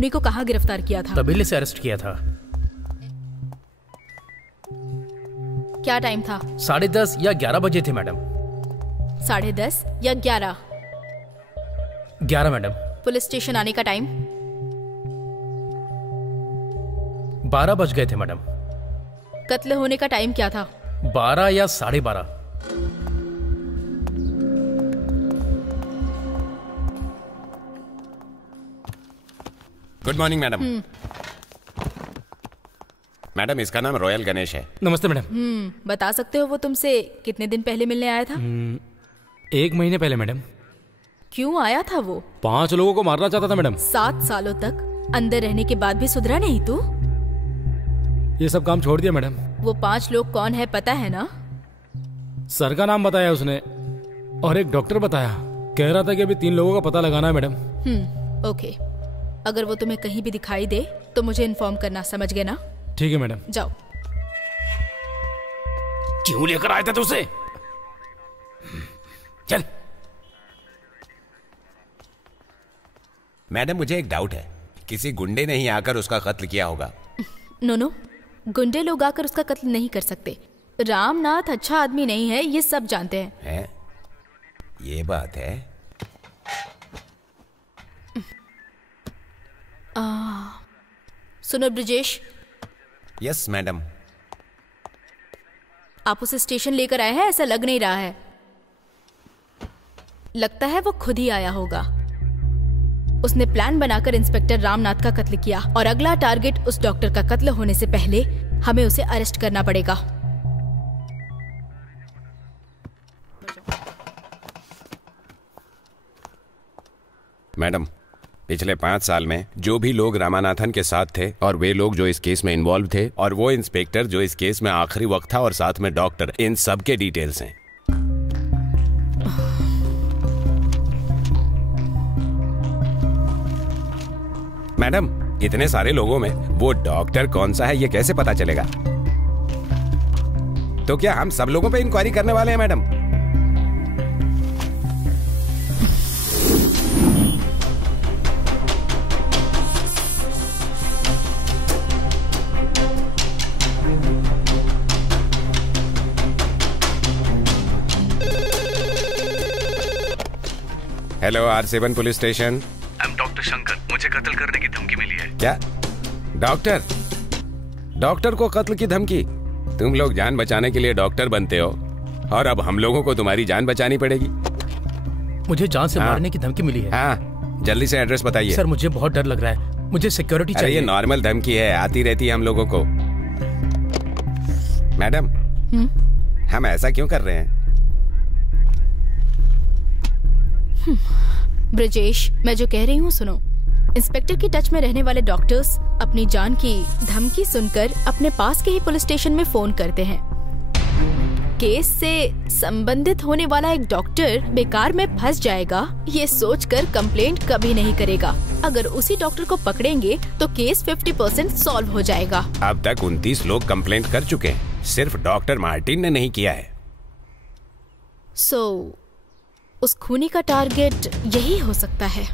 खूनी को कहाँ गिरफ्तार किया था? तबीले से अरेस्ट किया था। क्या टाइम था? 10:30 या 11 बजे थे मैडम। 10:30 या 11? 11 मैडम। पुलिस स्टेशन आने का टाइम? 12 बज गए थे मैडम। कत्ल होने का टाइम क्या था? 12 या 12:30। Good morning madam. मैडम इसका नाम रॉयल गणेश है। नमस्ते मैडम। बता सकते हो वो तुमसे कितने दिन पहले मिलने आया था? 1 महीने पहले मैडम। क्यों आया था वो? 5 लोगों को मारना चाहता था मैडम। 7 सालों तक अंदर रहने के बाद भी सुधरा नहीं तू? ये सब काम छोड़ दिया मैडम। वो 5 लोग कौन है पता है ना? सर का नाम बताया उसने और एक डॉक्टर बताया। कह रहा था कि अभी 3 लोगों का पता लगाना है मैडम। ओके। अगर वो तुम्हें कहीं भी दिखाई दे तो मुझे इन्फॉर्म करना, समझ गए ना? ठीक है मैडम। जाओ। क्यों लेकर आए थे तू उसे? चल। मैडम मुझे एक डाउट है, किसी गुंडे ने ही आकर उसका कत्ल किया होगा? नो, गुंडे लोग आकर उसका कत्ल नहीं कर सकते। रामनाथ अच्छा आदमी नहीं है, ये सब जानते हैं। है? ये बात है। सुनो ब्रिजेश। Yes madam. आप उसे स्टेशन लेकर आए हैं, ऐसा लग नहीं रहा है। लगता है वो खुद ही आया होगा। उसने प्लान बनाकर इंस्पेक्टर रामनाथ का कत्ल किया और अगला टारगेट उस डॉक्टर का कत्ल होने से पहले हमें उसे अरेस्ट करना पड़ेगा। मैडम पिछले 5 साल में जो भी लोग रामानाथन के साथ थे और वे लोग जो इस केस में इन्वॉल्व थे और वो इंस्पेक्टर जो इस केस में आखिरी वक्त था और साथ में डॉक्टर, इन सब के डिटेल्स हैं। मैडम इतने सारे लोगों में वो डॉक्टर कौन सा है ये कैसे पता चलेगा? तो क्या हम सब लोगों पे इंक्वायरी करने वाले हैं madam? Hello R7 police station. Doctor Shankar, मुझे कत्ल करने की धमकी मिली है। क्या? डॉक्टर को कत्ल की धमकी? तुम लोग जान बचाने के लिए डॉक्टर बनते हो और अब हम लोगों को तुम्हारी जान बचानी पड़ेगी। मुझे जान से मारने की धमकी मिली है। हाँ, जल्दी से एड्रेस बताइए। सर मुझे बहुत डर लग रहा है, मुझे सिक्योरिटी चाहिए। ये नॉर्मल धमकी है, आती रहती है हम लोगों को। मैडम हम ऐसा क्यों कर रहे हैं? ब्रजेश, मैं जो कह रही हूँ सुनो। इंस्पेक्टर की टच में रहने वाले डॉक्टर्स अपनी जान की धमकी सुनकर अपने पास के ही पुलिस स्टेशन में फोन करते हैं। केस से संबंधित होने वाला एक डॉक्टर बेकार में फंस जाएगा ये सोचकर कंप्लेंट कभी नहीं करेगा। अगर उसी डॉक्टर को पकड़ेंगे तो केस 50% सॉल्व हो जाएगा। अब तक 29 लोग कंप्लेंट कर चुके हैं, सिर्फ डॉक्टर मार्टिन ने नहीं किया है। उस खूनी का टारगेट यही हो सकता है।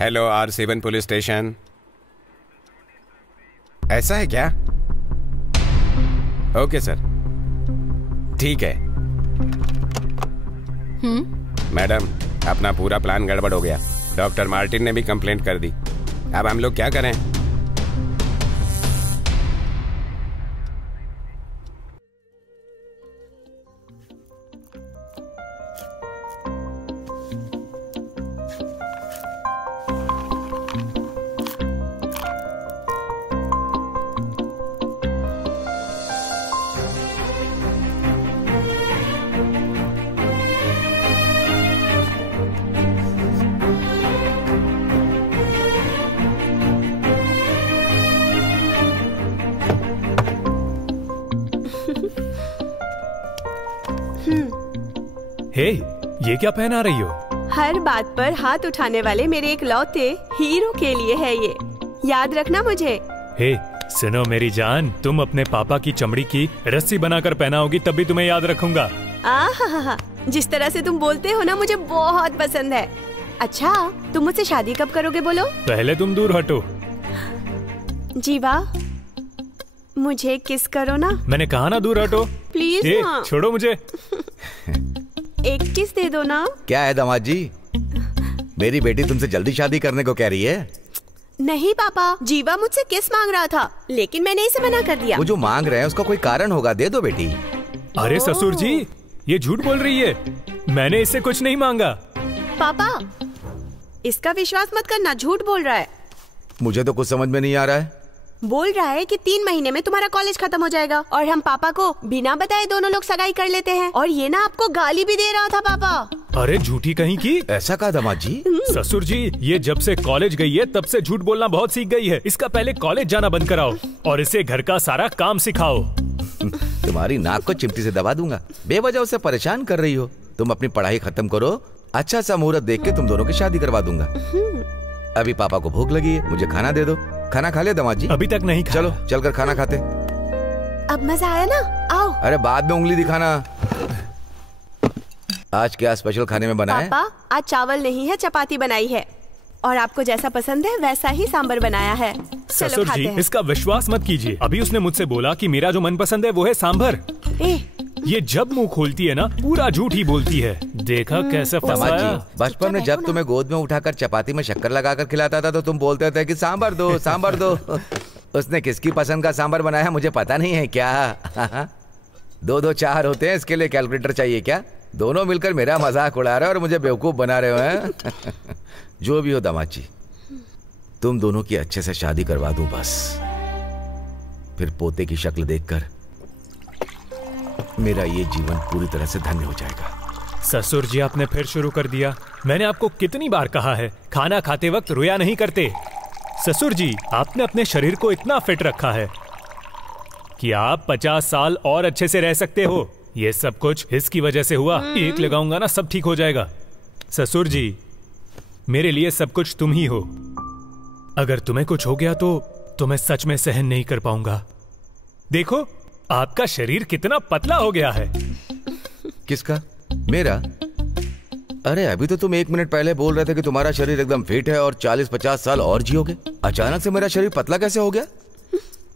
Hello R7 police station. ऐसा है क्या? ओके सर, ठीक है। मैडम अपना पूरा प्लान गड़बड़ हो गया। डॉक्टर मार्टिन ने भी कंप्लेंट कर दी। अब हम लोग क्या करें? हे, ये क्या पहना रही हो? हर बात पर हाथ उठाने वाले मेरे एक लौते हीरो के लिए है ये, याद रखना मुझे। हे, सुनो मेरी जान, तुम अपने पापा की चमड़ी की रस्सी बनाकर पहनाओगी तब भी तुम्हें याद रखूंगा। आहा, जिस तरह से तुम बोलते हो ना मुझे बहुत पसंद है। अच्छा, तुम मुझसे शादी कब करोगे बोलो? पहले तुम दूर हटो। जीवा, मुझे किस करो ना। मैंने कहा ना दूर हटो। प्लीज हे, ना। छोड़ो मुझे। एक किस दे दो ना। क्या है दामाद जी, मेरी बेटी तुमसे जल्दी शादी करने को कह रही है? नहीं पापा, जीवा मुझसे किस मांग रहा था, लेकिन मैंने इसे मना कर दिया। वो जो मांग रहे हैं उसका कोई कारण होगा, दे दो बेटी। अरे ससुर जी, ये झूठ बोल रही है, मैंने इससे कुछ नहीं मांगा। पापा, इसका विश्वास मत करना, झूठ बोल रहा है। मुझे तो कुछ समझ में नहीं आ रहा है। बोल रहा है कि 3 महीने में तुम्हारा कॉलेज खत्म हो जाएगा और हम पापा को बिना बताए दोनों लोग सगाई कर लेते हैं। और ये ना आपको गाली भी दे रहा था पापा। अरे झूठी कहीं की। ऐसा कहा दामाद जी? ससुर जी, ये जब से कॉलेज गई है तब से झूठ बोलना बहुत सीख गई है। इसका पहले कॉलेज जाना बंद कराओ और इसे घर का सारा काम सिखाओ। तुम्हारी नाक को चिमटी से दबा दूंगा, बेवजह उसे परेशान कर रही हो। तुम अपनी पढ़ाई खत्म करो, अच्छा सा मुहूर्त देख के तुम दोनों की शादी करवा दूंगा। अभी पापा को भूख लगी है, मुझे खाना दे दो। खाना खा ले दामाद जी? अभी तक नहीं खाया। चलो चलकर खाना खाते। अब मजा आया ना, आओ। अरे बाद में उंगली दिखाना। आज क्या स्पेशल खाने में बना है? पापा, आज चावल नहीं है, चपाती बनाई है और आपको जैसा पसंद है वैसा ही सांबर बनाया है। चलो ससुर खाते जी, हैं। इसका विश्वास मत कीजिए। अभी उसने मुझसे बोला कि मेरा जो मनपसंद है वो है सांभर। ये जब मुंह खोलती है ना पूरा झूठ ही बोलती है। देखा कैसे दामाद फंसाया। जी, बचपन में जब तुम्हें गोद में उठाकर चपाती में शक्कर लगाकर खिलाता था तो तुम बोलते थे कि सांभर दो, सांभर दो। उसने किसकी पसंद का सांभर बनाया मुझे पता नहीं है क्या? 2-2 4 होते हैं, इसके लिए कैलकुलेटर चाहिए क्या? दोनों मिलकर मेरा मजाक उड़ा रहे हो और मुझे बेवकूफ बना रहे हो हैं? जो भी हो दामाद जी, तुम दोनों की अच्छे से शादी करवा दूं बस। फिर पोते की शक्ल देखकर मेरा ये जीवन पूरी तरह से धन्य हो जाएगा। ससुर जी, आपने फिर शुरू कर दिया। मैंने आपको कितनी बार कहा है खाना खाते वक्त रोया नहीं करते। ससुर जी, आपने अपने शरीर को इतना फिट रखा है कि आप 50 साल और अच्छे से रह सकते हो। ये सब कुछ इसकी वजह से हुआ। एक लगाऊंगा ना सब ठीक हो जाएगा। ससुर जी, मेरे लिए सब कुछ तुम ही हो। अगर तुम्हें कुछ हो गया तो मैं सच में सहन नहीं कर पाऊंगा। देखो, आपका शरीर कितना पतला हो गया है। किसका? मेरा? अरे अभी तो तुम 1 मिनट पहले बोल रहे थे कि तुम्हारा शरीर एकदम फिट है और 40-50 साल और जियोगे। अचानक से मेरा शरीर पतला कैसे हो गया?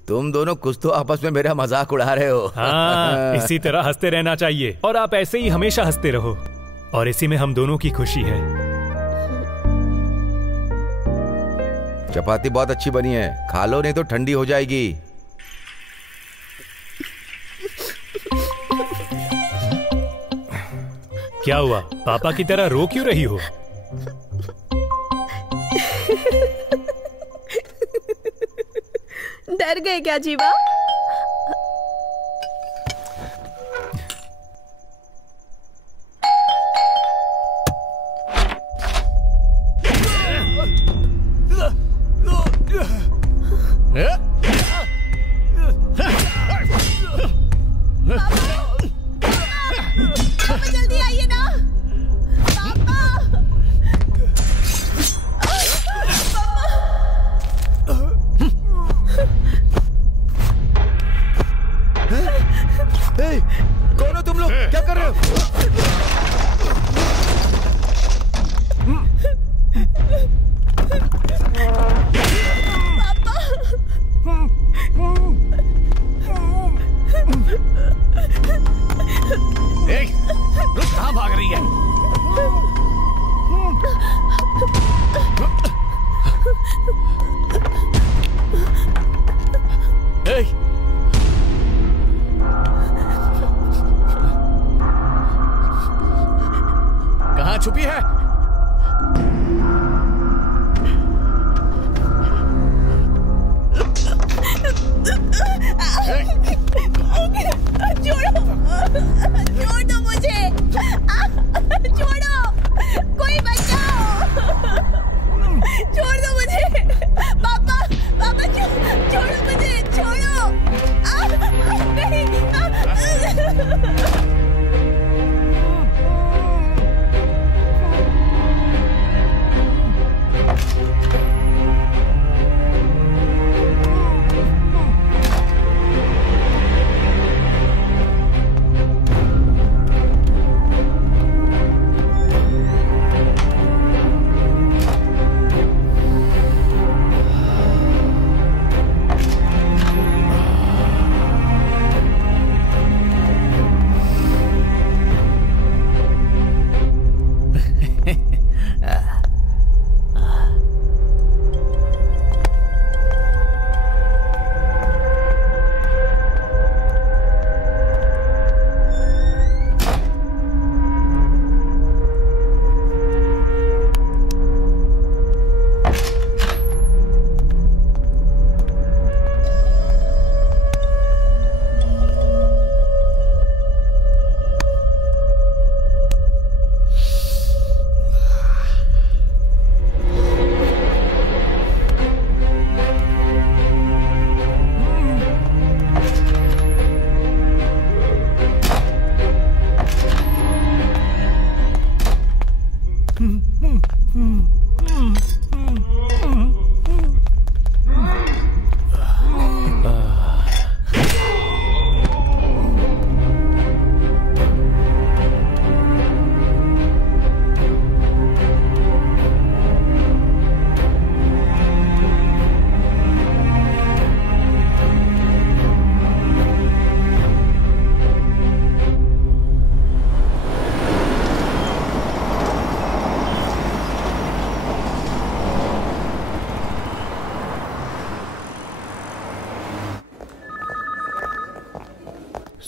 तुम दोनों कुछ तो आपस में मेरा मजाक उड़ा रहे हो। हाँ, इसी तरह हंसते रहना चाहिए और आप ऐसे ही हमेशा हंसते रहो और इसी में हम दोनों की खुशी है। चपाती बहुत अच्छी बनी है, खा लो नहीं तो ठंडी हो जाएगी। क्या हुआ? पापा की तरह रो क्यों रही हो? डर गए क्या जीवा? पापा जल्दी आइए ना, पापा।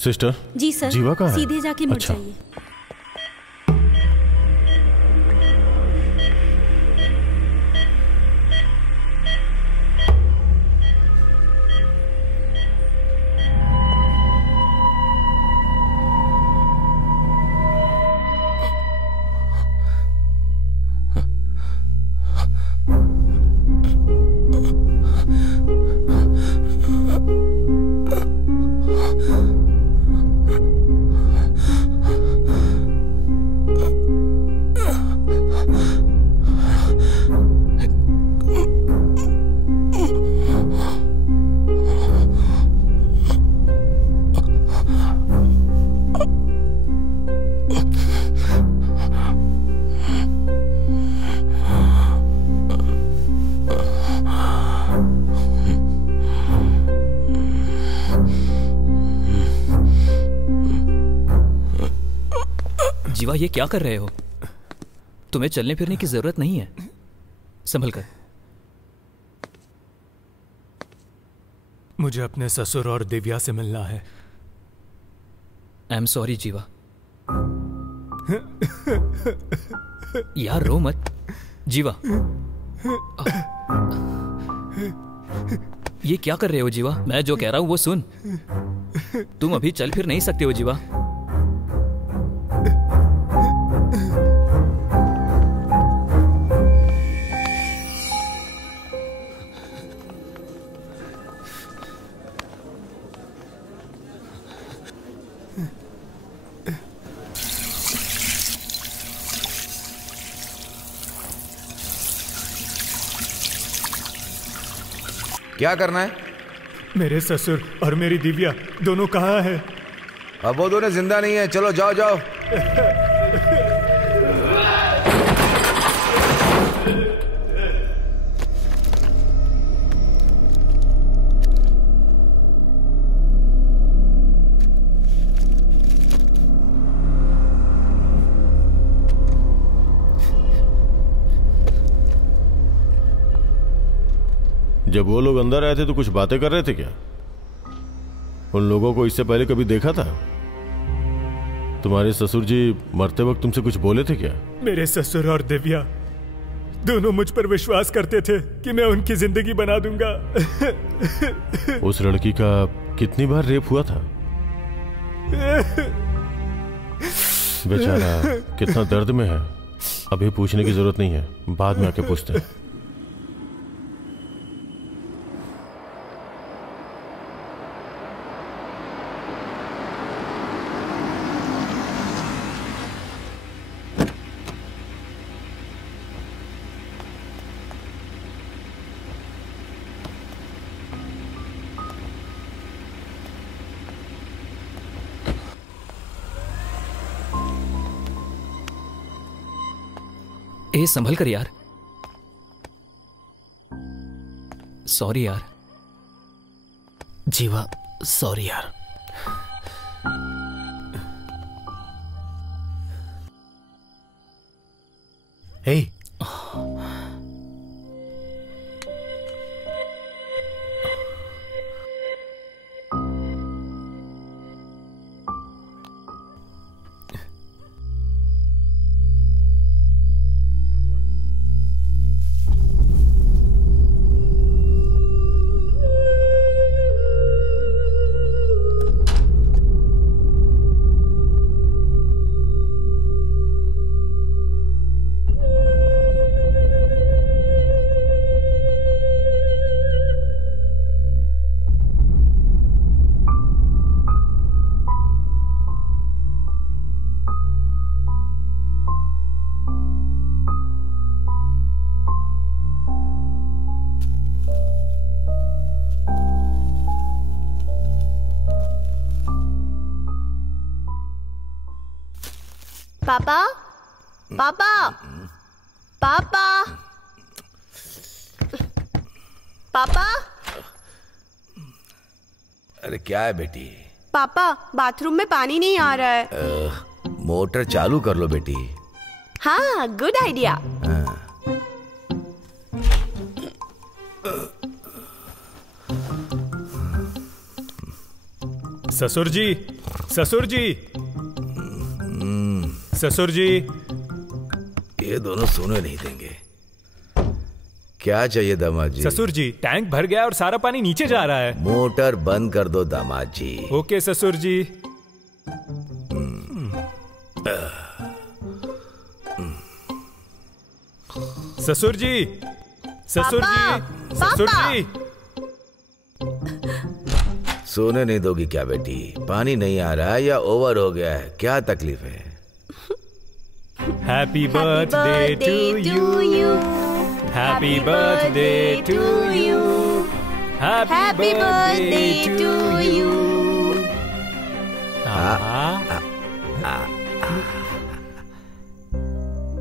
सिस्टर जी सर, जीवा कहाँ है? सीधे जाके मुड़ अच्छा। जाइए। जीवा, ये क्या कर रहे हो? तुम्हें चलने फिरने की जरूरत नहीं है, संभल कर। मुझे अपने ससुर और दिव्या से मिलना है। आई एम सॉरी जीवा। यार रो मत जीवा। ये क्या कर रहे हो जीवा? मैं जो कह रहा हूं वो सुन। तुम अभी चल फिर नहीं सकते हो जीवा। क्या करना है? मेरे ससुर और मेरी दिव्या दोनों कहाँ हैं? अब वो दोनों जिंदा नहीं है। चलो जाओ जाओ। जब वो लोग अंदर आए थे तो कुछ बातें कर रहे थे क्या? उन लोगों को इससे पहले कभी देखा था? तुम्हारे ससुर जी मरते वक्त तुमसे कुछ बोले थे क्या? मेरे ससुर और दिव्या दोनों मुझ पर विश्वास करते थे कि मैं उनकी जिंदगी बना दूंगा। उस लड़की का कितनी बार रेप हुआ था? बेचारा कितना दर्द में है। अभी पूछने की जरूरत नहीं है, बाद में आके पूछते हैं। ए संभल कर यार। सॉरी यार। जीवा सॉरी यार। हे पापा, पापा, पापा, पापा। अरे क्या है बेटी? पापा बाथरूम में पानी नहीं आ रहा है। मोटर चालू कर लो बेटी। हाँ, गुड आइडिया। ससुर जी, ससुर जी, ससुर जी। ये दोनों सोने नहीं देंगे। क्या चाहिए दामाद जी? ससुर जी, टैंक भर गया और सारा पानी नीचे जा रहा है। मोटर बंद कर दो दामाद जी। ओके ससुर जी। ससुर जी, ससुर जी, ससुर जी। सोने नहीं दोगी क्या बेटी? पानी नहीं आ रहा है या ओवर हो गया है? क्या तकलीफ है? Happy birthday to you, happy birthday to you, happy birthday to you.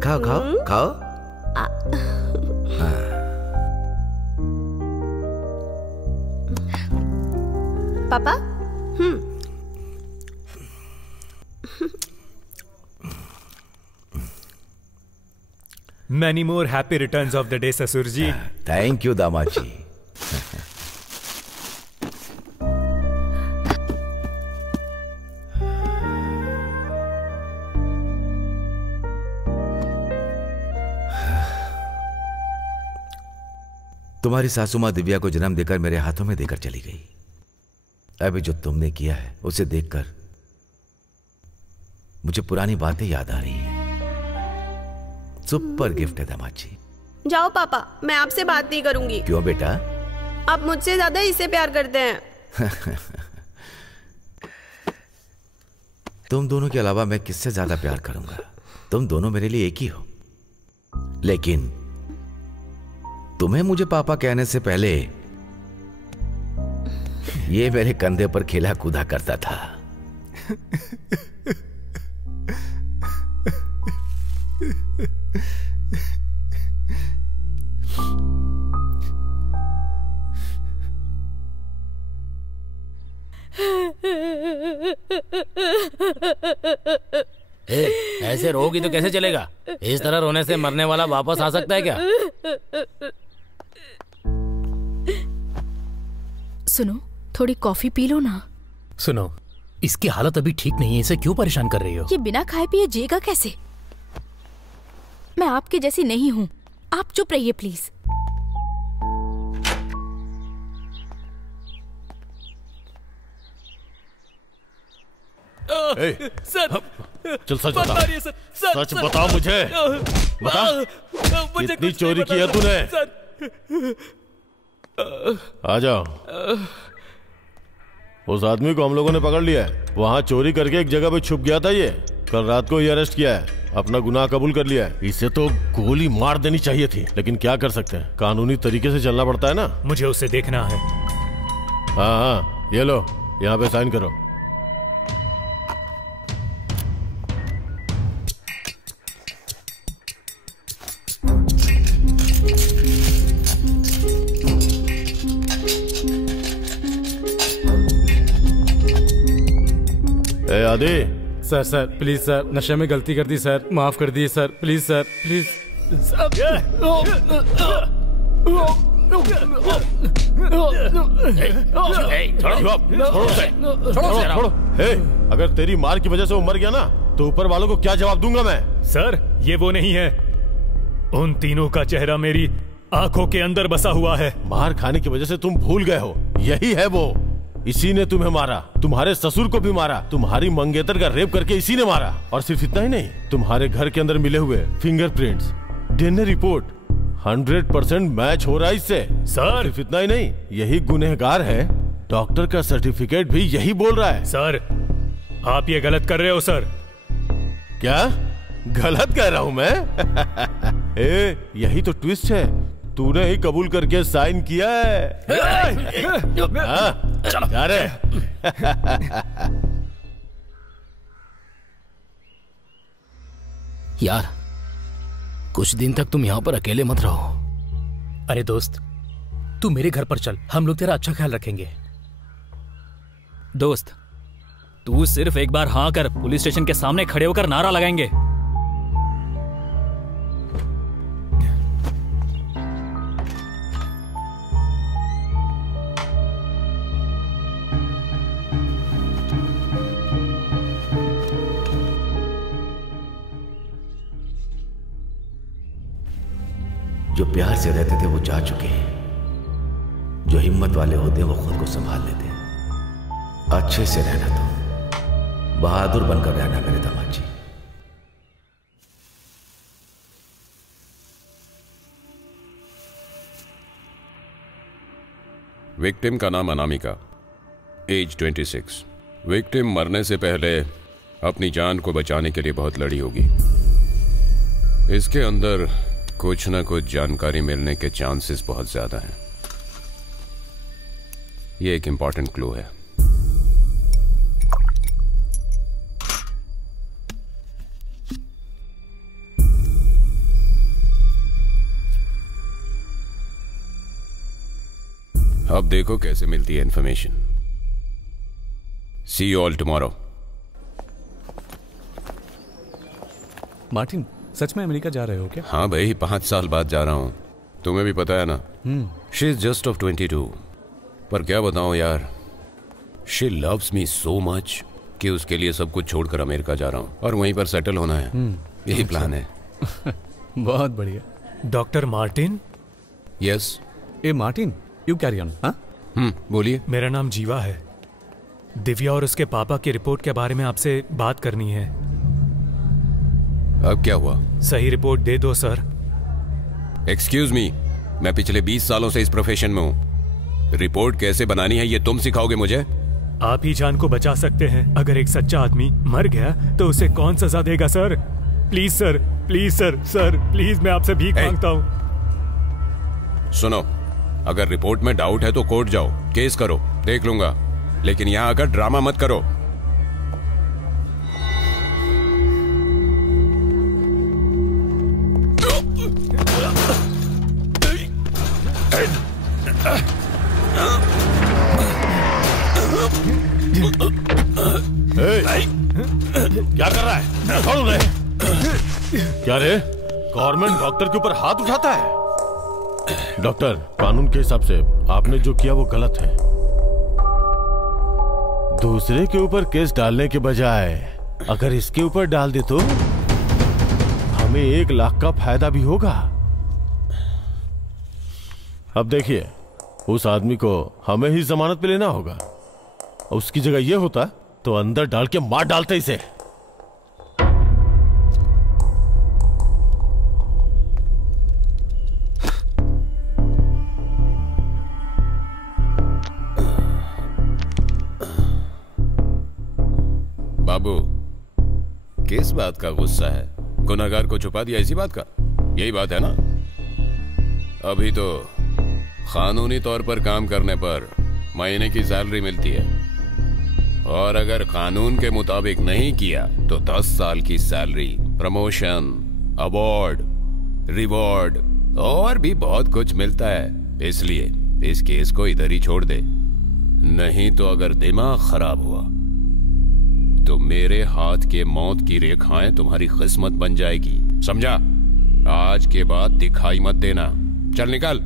खाओ खाओ खाओ। पापा। Many more happy returns of the day, ससुर जी। थैंक यू दामाद जी। तुम्हारी सासू माँ दिव्या को जन्म देकर मेरे हाथों में देकर चली गई। अभी जो तुमने किया है उसे देखकर मुझे पुरानी बातें याद आ रही हैं। सुपर गिफ्ट है दामाद जी। जाओ पापा, मैं आपसे बात नहीं करूंगी। क्यों बेटा? आप मुझसे ज्यादा इसे प्यार करते हैं। तुम दोनों के अलावा मैं किससे ज्यादा प्यार करूंगा? तुम दोनों मेरे लिए एक ही हो। लेकिन तुम्हें मुझे पापा कहने से पहले ये मेरे कंधे पर खेला कूदा करता था। ऐसे रोगी तो कैसे चलेगा? इस तरह रोने से मरने वाला वापस आ सकता है क्या? सुनो, थोड़ी कॉफी पी लो ना। सुनो, इसकी हालत अभी ठीक नहीं है, इसे क्यों परेशान कर रही हो? ये बिना खाए पिए जिएगा कैसे? मैं आपके जैसी नहीं हूँ। आप चुप रहिए प्लीज। सर, चल सच बता। सच बता मुझे। बता, कितनी चोरी की है तूने? आ जाओ। उस आदमी को हम लोगों ने पकड़ लिया है। वहां चोरी करके एक जगह पे छुप गया था। ये कल रात को ही अरेस्ट किया है। अपना गुनाह कबूल कर लिया है। इसे तो गोली मार देनी चाहिए थी, लेकिन क्या कर सकते हैं, कानूनी तरीके से चलना पड़ता है ना। मुझे उसे देखना है। हाँ हाँ, ये लो, यहाँ पे साइन करो। ए आदि। सर सर प्लीज सर, नशे में गलती कर दी सर, माफ कर दिए सर, प्लीज सर, प्लीज। अगर तेरी मार की वजह से वो मर गया ना, तो ऊपर वालों को क्या जवाब दूंगा मैं? सर, ये वो नहीं है। उन तीनों का चेहरा मेरी आंखों के अंदर बसा हुआ है। मार खाने की वजह से तुम भूल गए हो, यही है वो। इसी ने तुम्हें मारा, तुम्हारे ससुर को भी मारा, तुम्हारी मंगेतर का रेप करके इसी ने मारा। और सिर्फ इतना ही नहीं, तुम्हारे घर के अंदर मिले हुए फिंगरप्रिंट्स, डीएनए रिपोर्ट 100% मैच हो रहा है इससे। सर, सिर्फ इतना ही नहीं, यही गुनहगार है। डॉक्टर का सर्टिफिकेट भी यही बोल रहा है। सर, आप ये गलत कर रहे हो सर। क्या गलत कह रहा हूं मैं? यही तो ट्विस्ट है। तूने ही कबूल करके साइन किया है। जा रे। यार, कुछ दिन तक तुम यहाँ पर अकेले मत रहो। अरे दोस्त, तू मेरे घर पर चल, हम लोग तेरा अच्छा ख्याल रखेंगे। दोस्त, तू सिर्फ एक बार हाँ कर, पुलिस स्टेशन के सामने खड़े होकर नारा लगाएंगे। जो प्यार से रहते थे वो जा चुके हैं। जो हिम्मत वाले होते हैं वो खुद को संभाल लेते हैं। अच्छे से रहना, तो बहादुर बनकर रहना मेरे दामाद जी। विक्टिम का नाम अनामिका, एज 26। विक्टिम मरने से पहले अपनी जान को बचाने के लिए बहुत लड़ी होगी। इसके अंदर कुछ न कुछ जानकारी मिलने के चांसेस बहुत ज्यादा हैं। ये एक इंपॉर्टेंट क्लू है। अब देखो कैसे मिलती है information. See you all tomorrow. Martin, सच में अमेरिका जा रहे हो क्या? हाँ भाई, 5 साल बाद जा रहा हूं। तुम्हें भी पता है ना। She is just of 22। पर क्या बताऊं यार, she loves me so much कि उसके लिए सब कुछ छोड़कर अमेरिका जा रहा हूं और वहीं पर सेटल होना है। यही प्लान है। बहुत बढ़िया। Doctor Martin. Yes. A Martin, you carry on. हाँ, बोलिए। मेरा नाम जीवा है। दिव्या और उसके पापा की रिपोर्ट के बारे में आपसे बात करनी है। अब क्या हुआ? सही रिपोर्ट दे दो सर। एक्सक्यूज मी, मैं पिछले 20 सालों से इस प्रोफेशन में हूं। रिपोर्ट कैसे बनानी है ये तुम सिखाओगे मुझे? आप ही जान को बचा सकते हैं। अगर एक सच्चा आदमी मर गया तो उसे कौन सजा देगा sir? Please sir, please sir, sir please, मैं आपसे भीख मांगता हूं। सुनो, अगर रिपोर्ट में डाउट है तो कोर्ट जाओ, केस करो, देख लूंगा। लेकिन यहां आकर ड्रामा मत करो। क्या कर रहा है? छोड़ उन्हें। क्या रे, गवर्नमेंट डॉक्टर के ऊपर हाथ उठाता है? डॉक्टर, कानून के हिसाब से आपने जो किया वो गलत है। दूसरे के ऊपर केस डालने के बजाय अगर इसके ऊपर डाल दे तो हमें 1 लाख का फायदा भी होगा। अब देखिए, उस आदमी को हमें ही जमानत पे लेना होगा। उसकी जगह ये होता तो अंदर डाल के मार डालते इसे। बाबू, किस बात का गुस्सा है? गुनहगार को छुपा दिया, इसी बात का? यही बात है ना? अभी तो कानूनी तौर पर काम करने पर महीने की सैलरी मिलती है, और अगर कानून के मुताबिक नहीं किया तो 10 साल की सैलरी, प्रमोशन, अवार्ड, रिवॉर्ड और भी बहुत कुछ मिलता है। इसलिए इस केस को इधर ही छोड़ दे, नहीं तो अगर दिमाग खराब हुआ तो मेरे हाथ के मौत की रेखाएं तुम्हारी किस्मत बन जाएगी, समझा? आज के बाद दिखाई मत देना। चल निकल।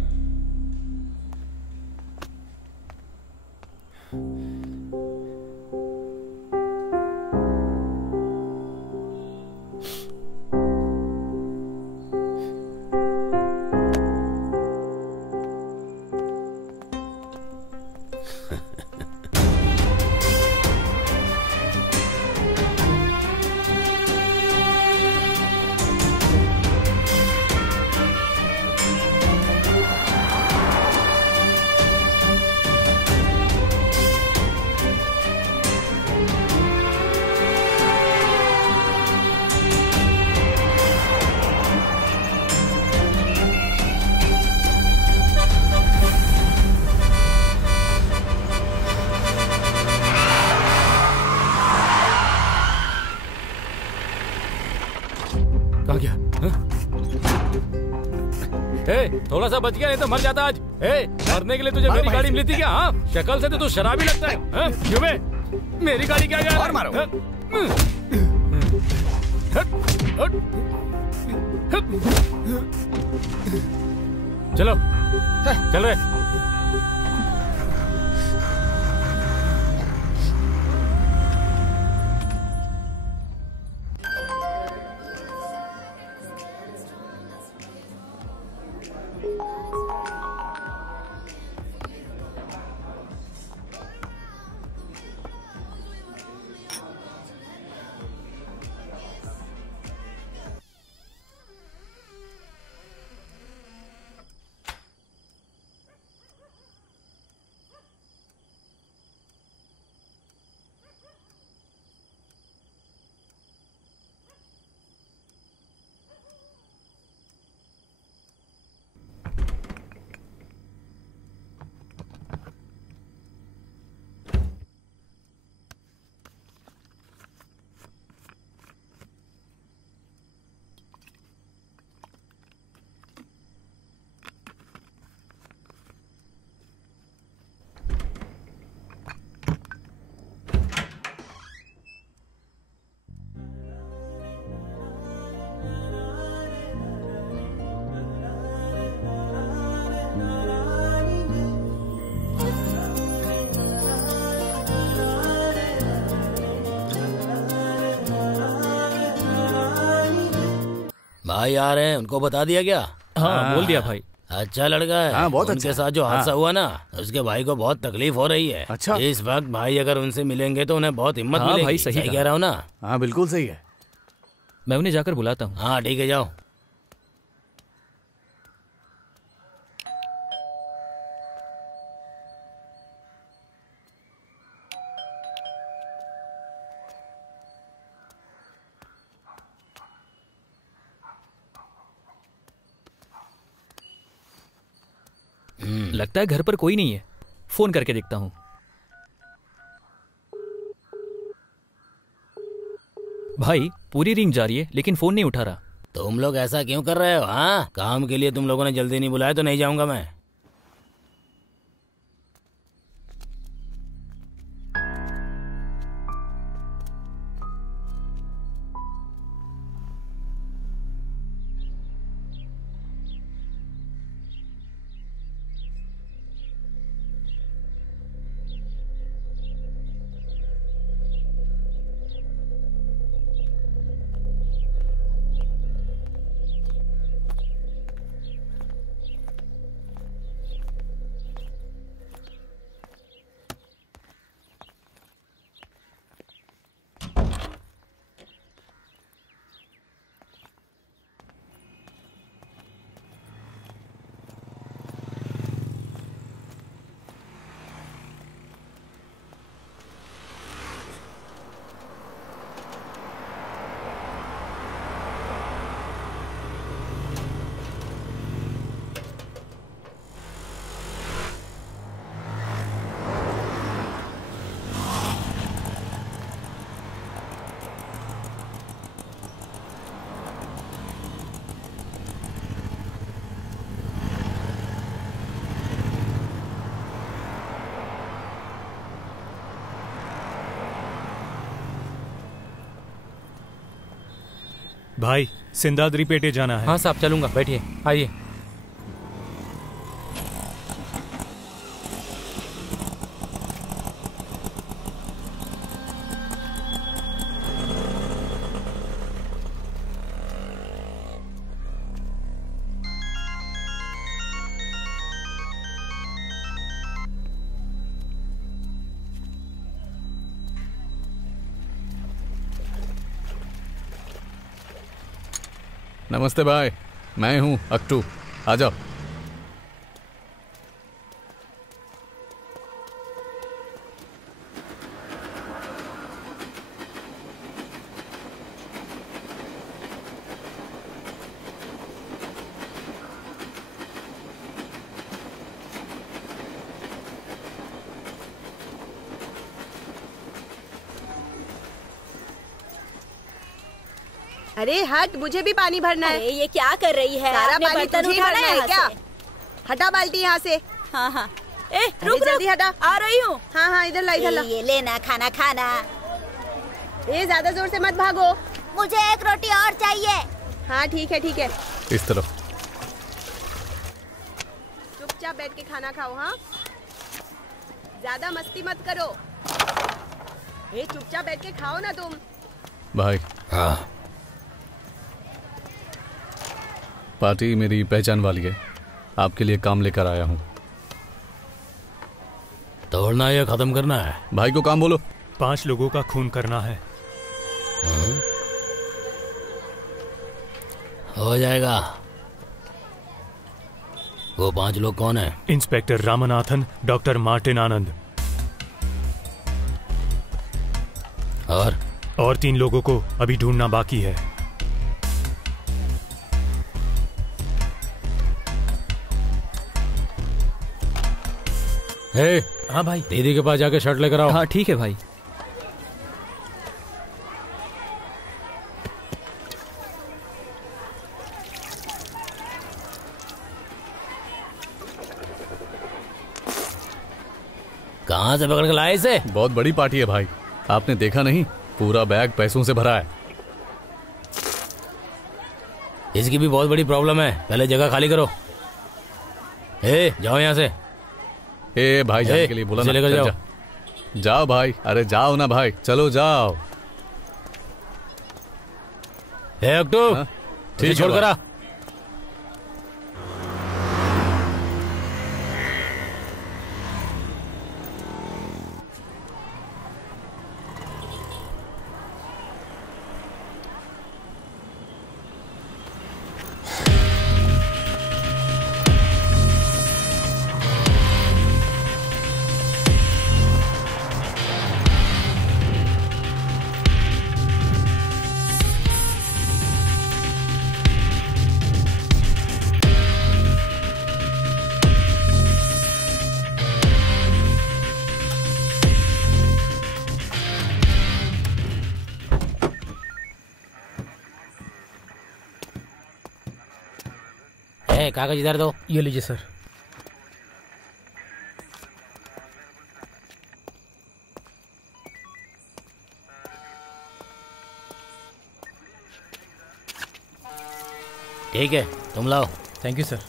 थोड़ा सा बच गया, नहीं तो मर जाता आज। मरने के लिए तुझे मेरी गाड़ी मिली थी क्या? हाँ, शक्ल से तो तू शराबी लगता है। क्यों बे? मेरी गाड़ी क्या गया? और मारो। चलो चल रहे। भाई आ रहे हैं, उनको बता दिया क्या? हाँ बोल दिया भाई। अच्छा लड़का है। हाँ, बहुत उनके अच्छा। साथ जो हादसा हाँ। हुआ ना, उसके भाई को बहुत तकलीफ हो रही है। अच्छा। इस वक्त भाई अगर उनसे मिलेंगे तो उन्हें बहुत हिम्मत हाँ, मिलेगी। भाई, सही कह रहा हूँ ना? हाँ बिल्कुल सही है। मैं उन्हें जाकर बुलाता हूँ। हाँ ठीक है, जाओ। लगता है घर पर कोई नहीं है, फोन करके देखता हूँ। भाई पूरी रिंग जा रही है लेकिन फोन नहीं उठा रहा। तुम लोग ऐसा क्यों कर रहे हो? हाँ, काम के लिए तुम लोगों ने जल्दी नहीं बुलाया तो नहीं जाऊंगा मैं। भाई सिंदाद्री पेटे जाना है। हाँ साहब, चलूंगा, बैठिए, आइए। नमस्ते भाई, मैं हूँ अक्टू, आ जाओ। अरे हट, मुझे भी पानी भरना है। अरे ये क्या कर रही है? सारा आपने पानी बर्तन तुझे ही उठाना भरना है यहाँ क्या? से। हटा बाल्टी यहाँ से। हाँ हाँ। ए अरे रुक जल्दी हटा। आ रही हूँ। हाँ हाँ, इधर ला, इधर ला। ये लेना, खाना खाना। ए ज्यादा जोर से मत भागो। मुझे एक रोटी और चाहिए। हाँ ठीक है ठीक है। इस तरफ। चुपचाप बैठ के खाना खाओ। हाँ, ज्यादा मस्ती मत करो। ए चुपचाप बैठ के खाओ ना तुम। भाई हाँ, पार्टी मेरी पहचान वाली है, आपके लिए काम लेकर आया हूँ। तोड़ना है या खत्म करना है? भाई को काम बोलो। 5 लोगों का खून करना है। हो जाएगा। वो 5 लोग कौन है? इंस्पेक्टर रामनाथन, डॉक्टर मार्टिन आनंद और 3 लोगों को अभी ढूंढना बाकी है। हाँ भाई, दीदी के पास जाके शर्ट लेकर आओ। हाँ ठीक है भाई। कहाँ से पकड़ के लाए इसे? बहुत बड़ी पार्टी है भाई, आपने देखा नहीं? पूरा बैग पैसों से भरा है। इसकी भी बहुत बड़ी प्रॉब्लम है, पहले जगह खाली करो। जाओ यहाँ से। भाई जाने के लिए बोला ना। लेकर जाओ। जाओ भाई, अरे जाओ ना भाई, चलो जाओ। अक्टू, ठीक छोड़ कर आ। कागज इधर दो। ये लीजिए सर। ठीक है, तुम लाओ। Thank you sir.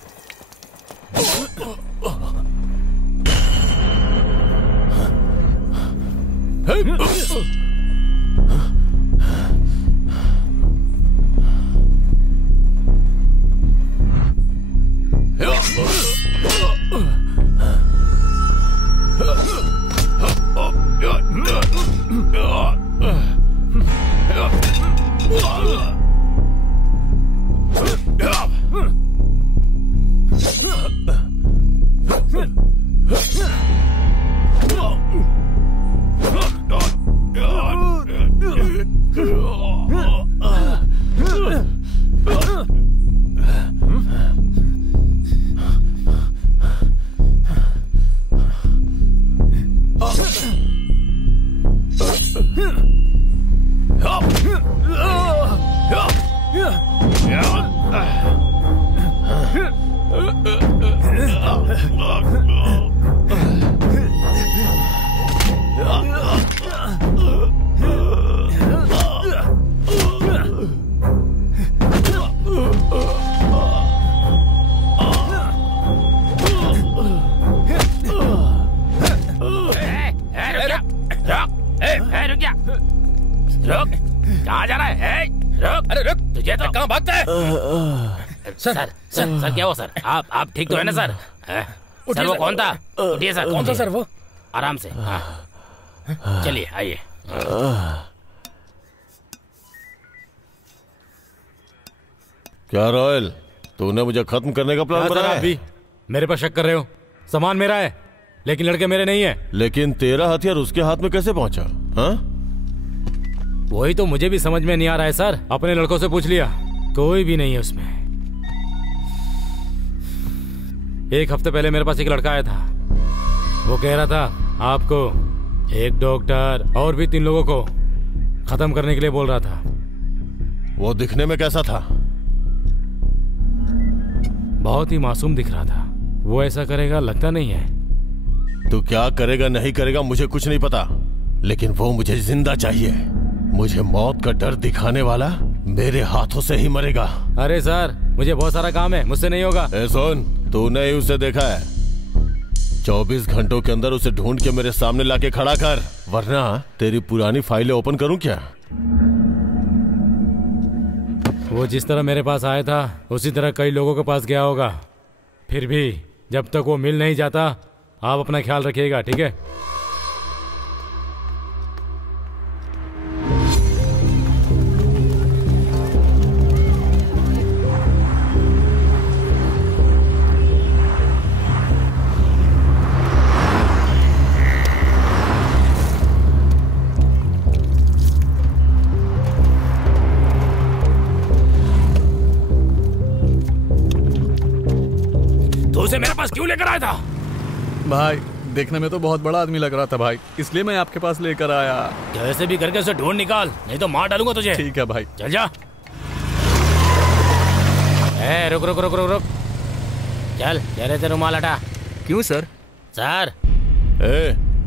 सर क्या हुआ सर? आप ठीक तो है ना सर? सर वो कौन था? उठिए सर। कौन था सर वो? आराम से। हाँ चलिए आइए। क्या रॉयल, तूने मुझे खत्म करने का प्लान बनाया? अभी मेरे पर शक कर रहे हो? सामान मेरा है लेकिन लड़के मेरे नहीं है। लेकिन तेरा हथियार उसके हाथ में कैसे पहुंचा? हाँ? वही तो मुझे भी समझ में नहीं आ रहा है सर। अपने लड़कों से पूछ लिया, कोई भी नहीं है उसमें। एक हफ्ते पहले मेरे पास एक लड़का आया था। वो कह रहा था आपको, एक डॉक्टर और भी 3 लोगों को खत्म करने के लिए बोल रहा था। वो दिखने में कैसा था? बहुत ही मासूम दिख रहा था। वो ऐसा करेगा लगता नहीं है। तू क्या करेगा नहीं करेगा मुझे कुछ नहीं पता, लेकिन वो मुझे जिंदा चाहिए। मुझे मौत का डर दिखाने वाला मेरे हाथों से ही मरेगा। अरे सर, मुझे बहुत सारा काम है, मुझसे नहीं होगा। सुन, तूने ही उसे देखा है। 24 घंटों के अंदर उसे ढूंढ के मेरे सामने लाके खड़ा कर, वरना तेरी पुरानी फाइलें ओपन करूं क्या? वो जिस तरह मेरे पास आया था उसी तरह कई लोगों के पास गया होगा। फिर भी जब तक वो मिल नहीं जाता आप अपना ख्याल रखिएगा, ठीक है? उसे मेरे पास क्यों लेकर आया था? भाई देखने में तो बहुत बड़ा आदमी लग रहा था भाई, इसलिए मैं आपके पास लेकर आया। कैसे भी करके उसे ढूंढ निकाल, नहीं तो मार डालूंगा तुझे। ठीक है भाई। चल जा। रुक रुक रुक रुक रुक। चल चेहरे से रुमाल हटा। क्यों सर? सर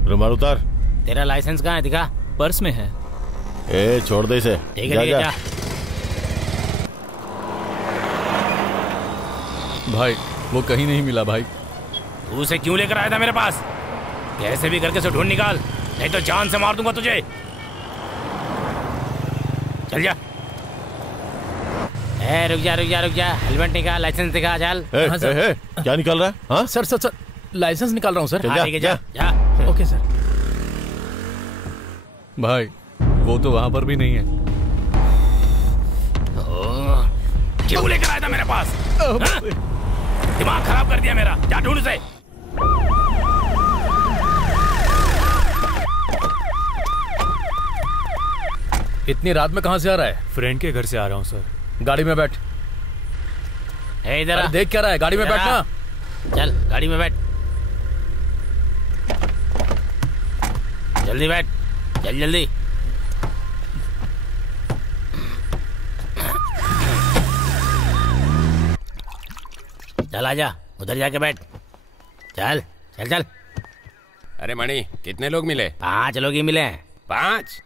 रुमाल उतार। तेरा लाइसेंस कहाँ है? दिखा। पर्स में है। छोड़ दे इसे। ठीक है जा। भाई वो कहीं नहीं मिला भाई। तू उसे क्यों लेकर आया था मेरे पास? कैसे भी करके उसे ढूंढ निकाल, नहीं तो जान से मार दूंगा तुझे। चल जा। रुक जा रुक जा रुक जा। हेलमेट निकाल, लाइसेंस दिखा। चल। क्या निकाल रहा है? हाँ सर सर सर लाइसेंस निकाल रहा हूँ सर। ठीक है जा जा। Okay sir. भाई वो तो वहां पर भी नहीं है। क्यों लेकर आया था मेरे पास? दिमाग खराब कर दिया मेरा। जा ढूंढ उसे। इतनी रात में कहां से आ रहा है? फ्रेंड के घर से आ रहा हूँ सर। गाड़ी में बैठ। इधर देख क्या रहा है? गाड़ी में बैठना। चल गाड़ी में बैठ। जल्दी बैठ। चल जल्दी। चल आजा, उधर जाके बैठ। चल चल चल। अरे मणि, कितने लोग मिले? 5 लोग ही मिले। 5?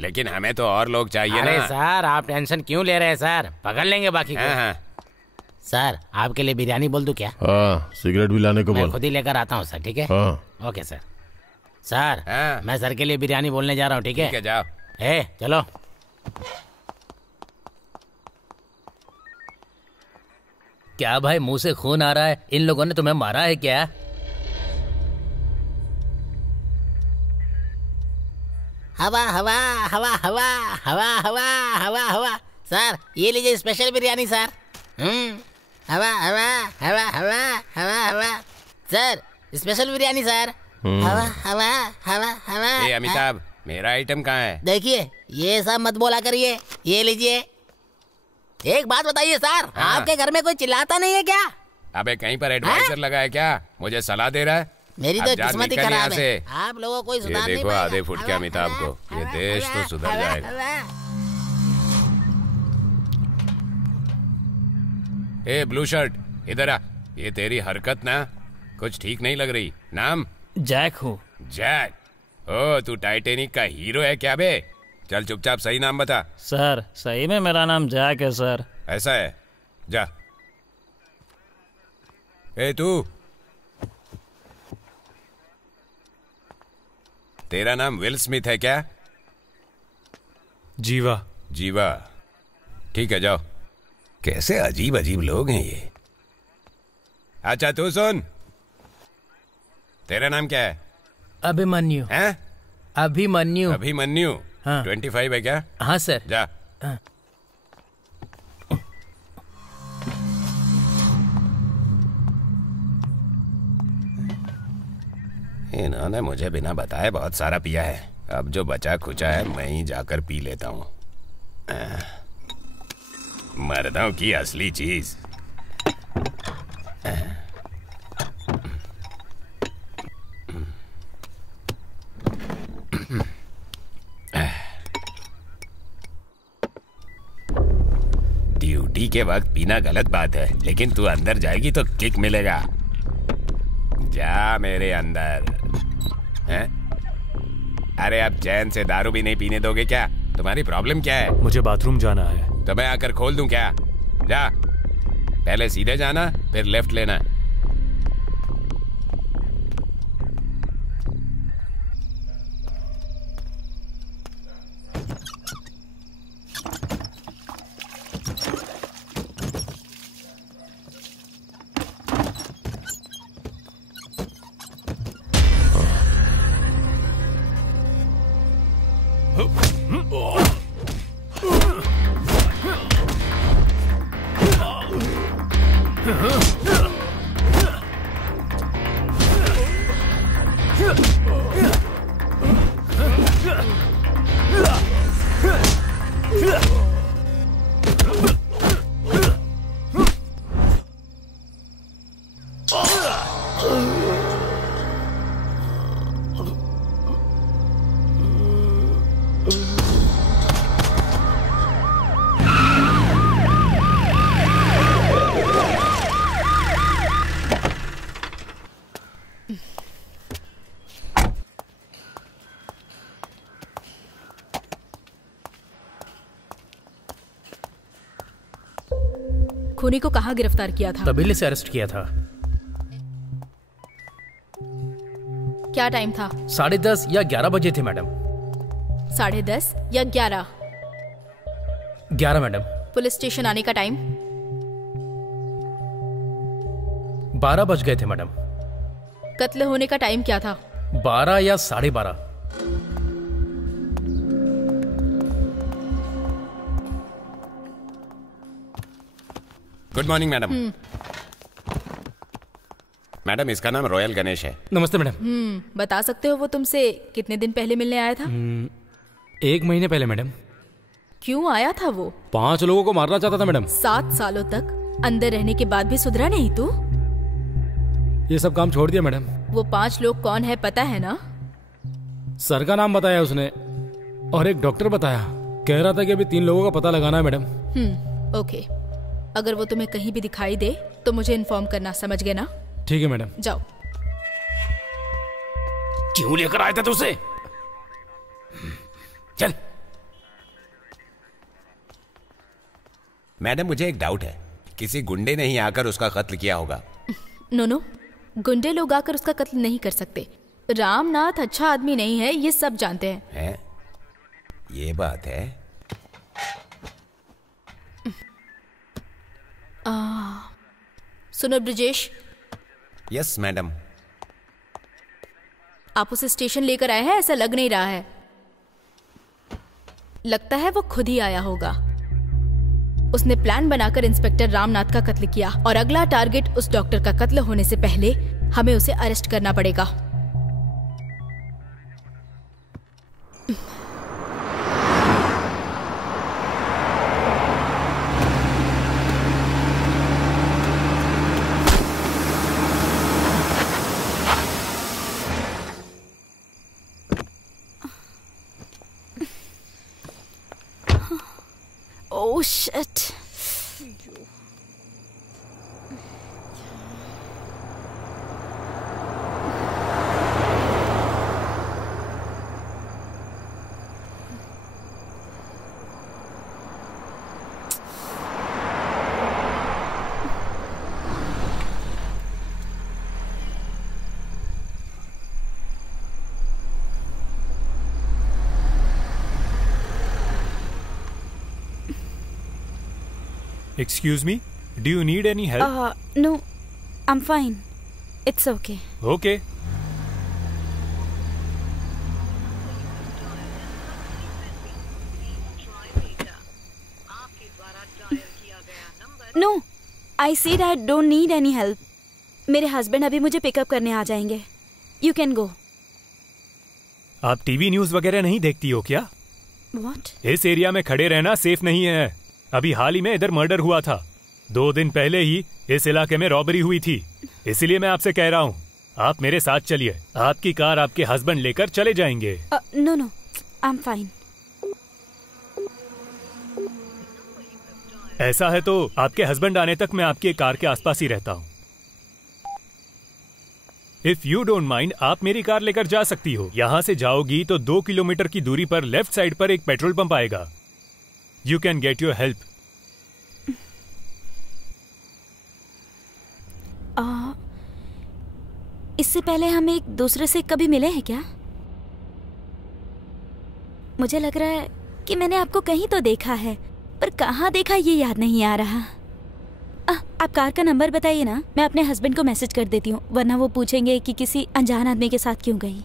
लेकिन हमें तो और लोग चाहिए अरे ना। सर आप टेंशन क्यों ले रहे हैं सर? पकड़ लेंगे बाकी को। हाँ। सर आपके लिए बिरयानी बोल दूं क्या? हाँ, सिगरेट भी लाने को बोल। मैं खुद ही लेकर आता हूँ सर, ठीक है? हाँ। Okay sir. सर मैं सर के लिए बिरयानी बोलने जा रहा हूँ, ठीक है? ठीक है जाओ। चलो। क्या भाई मुंह से खून आ रहा है? इन लोगों ने तुम्हें मारा है क्या? हवा हवा हवा हवा हवा हवा हवा हवा। सर ये लीजिए स्पेशल बिरयानी सर। हवा हवा हवा हवा हवा हवा। Sir special biryani sir. हवा हवा हवा हवा। अमिताभ, मेरा आइटम कहाँ है? देखिए ये सब मत बोला करिए। ये लीजिए। एक बात बताइए सर, आपके घर में कोई चिल्लाता नहीं है क्या? अबे कहीं पर एडवाइजर लगा है क्या? मुझे सलाह दे रहा है? मेरी तो किस्मत ही खराब है। आप लोगों को ये देखो आधे फुट के अमिताभ को। ये देश तो सुधर जाएगा। ब्लू शर्ट इधर आ। ये तेरी हरकत ना कुछ ठीक नहीं लग रही। नाम? जैक हूँ। जैक? ओ तू टाइटेनिक का हीरो है क्या बे? चल चुपचाप सही नाम बता। सर सही में मेरा नाम जैक है सर। ऐसा है? जा। तू, तेरा नाम विल स्मिथ है क्या? जीवा। जीवा, ठीक है जाओ। कैसे अजीब अजीब लोग हैं ये। अच्छा तू सुन, तेरा नाम क्या है? अभिमन्यु। हैं? अभिमन्यु। अभिमन्यु। हाँ। 25 है क्या? हाँ सर। जा। हाँ। इन्होंने मुझे बिना बताए बहुत सारा पिया है। अब जो बचा खुचा है मैं ही जाकर पी लेता हूँ। मर्दों की असली चीज। ड्यूटी के वक्त पीना गलत बात है, लेकिन तू अंदर जाएगी तो किक मिलेगा। जा मेरे अंदर। हैं? अरे अब चैन से दारू भी नहीं पीने दोगे क्या? तुम्हारी प्रॉब्लम क्या है? मुझे बाथरूम जाना है। तो मैं आकर खोल दूं क्या? जा। पहले सीधे जाना, फिर लेफ्ट लेना। खूनी को कहाँ गिरफ्तार किया था? तबीले से अरेस्ट किया था। क्या टाइम था? 10:30 या 11 बजे थे मैडम। 10:30 या 11? 11 मैडम। पुलिस स्टेशन आने का टाइम? 12 बज गए थे मैडम। कत्ल होने का टाइम क्या था? 12 या 12:30। Good morning madam. मैडम इसका नाम रॉयल गणेश है। नमस्ते मैडम। बता सकते हो वो तुमसे कितने दिन पहले मिलने आया था? 1 महीने पहले मैडम। क्यों आया था वो? 5 लोगों को मारना चाहता था मैडम। 7 सालों तक अंदर रहने के बाद भी सुधरा नहीं तू? ये सब काम छोड़ दिया मैडम। वो 5 लोग कौन है पता है ना? सर का नाम बताया उसने और एक डॉक्टर बताया। कह रहा था कि अभी 3 लोगों का पता लगाना है मैडम। ओके, अगर वो तुम्हें कहीं भी दिखाई दे तो मुझे इन्फॉर्म करना, समझ गए ना? ठीक है मैडम। जाओ। क्यों लेकर आए थे तू उसे? चल। मैडम मुझे एक डाउट है, किसी गुंडे ने ही आकर उसका कत्ल किया होगा? नो, गुंडे लोग आकर उसका कत्ल नहीं कर सकते। रामनाथ अच्छा आदमी नहीं है, ये सब जानते हैं। है? ये बात है। सुनो ब्रिजेश। Yes madam. आप उसे स्टेशन लेकर आए हैं, ऐसा लग नहीं रहा है। लगता है वो खुद ही आया होगा। उसने प्लान बनाकर इंस्पेक्टर रामनाथ का कत्ल किया और अगला टारगेट उस डॉक्टर का कत्ल होने से पहले हमें उसे अरेस्ट करना पड़ेगा। Oh shit. Excuse me, do you need any help? No, I'm fine. It's okay. Okay. No, I said I don't need any help. मेरे हस्बैंड अभी मुझे पिकअप करने आ जाएंगे. You can go. आप टीवी न्यूज़ वगैरह नहीं देखती हो क्या? What? इस एरिया में खड़े रहना सेफ नहीं है। अभी हाल ही में इधर मर्डर हुआ था। 2 दिन पहले ही इस इलाके में रॉबरी हुई थी। इसीलिए मैं आपसे कह रहा हूँ, आप मेरे साथ चलिए। आपकी कार आपके हस्बैंड लेकर चले जाएंगे। No, I'm fine. ऐसा है तो आपके हस्बैंड आने तक मैं आपकी कार के आसपास ही रहता हूँ। इफ यू डोंट माइंड, आप मेरी कार लेकर जा सकती हो। यहाँ से जाओगी तो 2 किलोमीटर की दूरी पर लेफ्ट साइड पर एक पेट्रोल पंप आएगा। You can get your help. इससे पहले हम एक दूसरे से कभी मिले हैं क्या? मुझे लग रहा है कि मैंने आपको कहीं तो देखा है, पर कहाँ देखा ये याद नहीं आ रहा। आप कार का नंबर बताइए ना, मैं अपने हस्बैंड को मैसेज कर देती हूँ, वरना वो पूछेंगे कि किसी अनजान आदमी के साथ क्यों गई।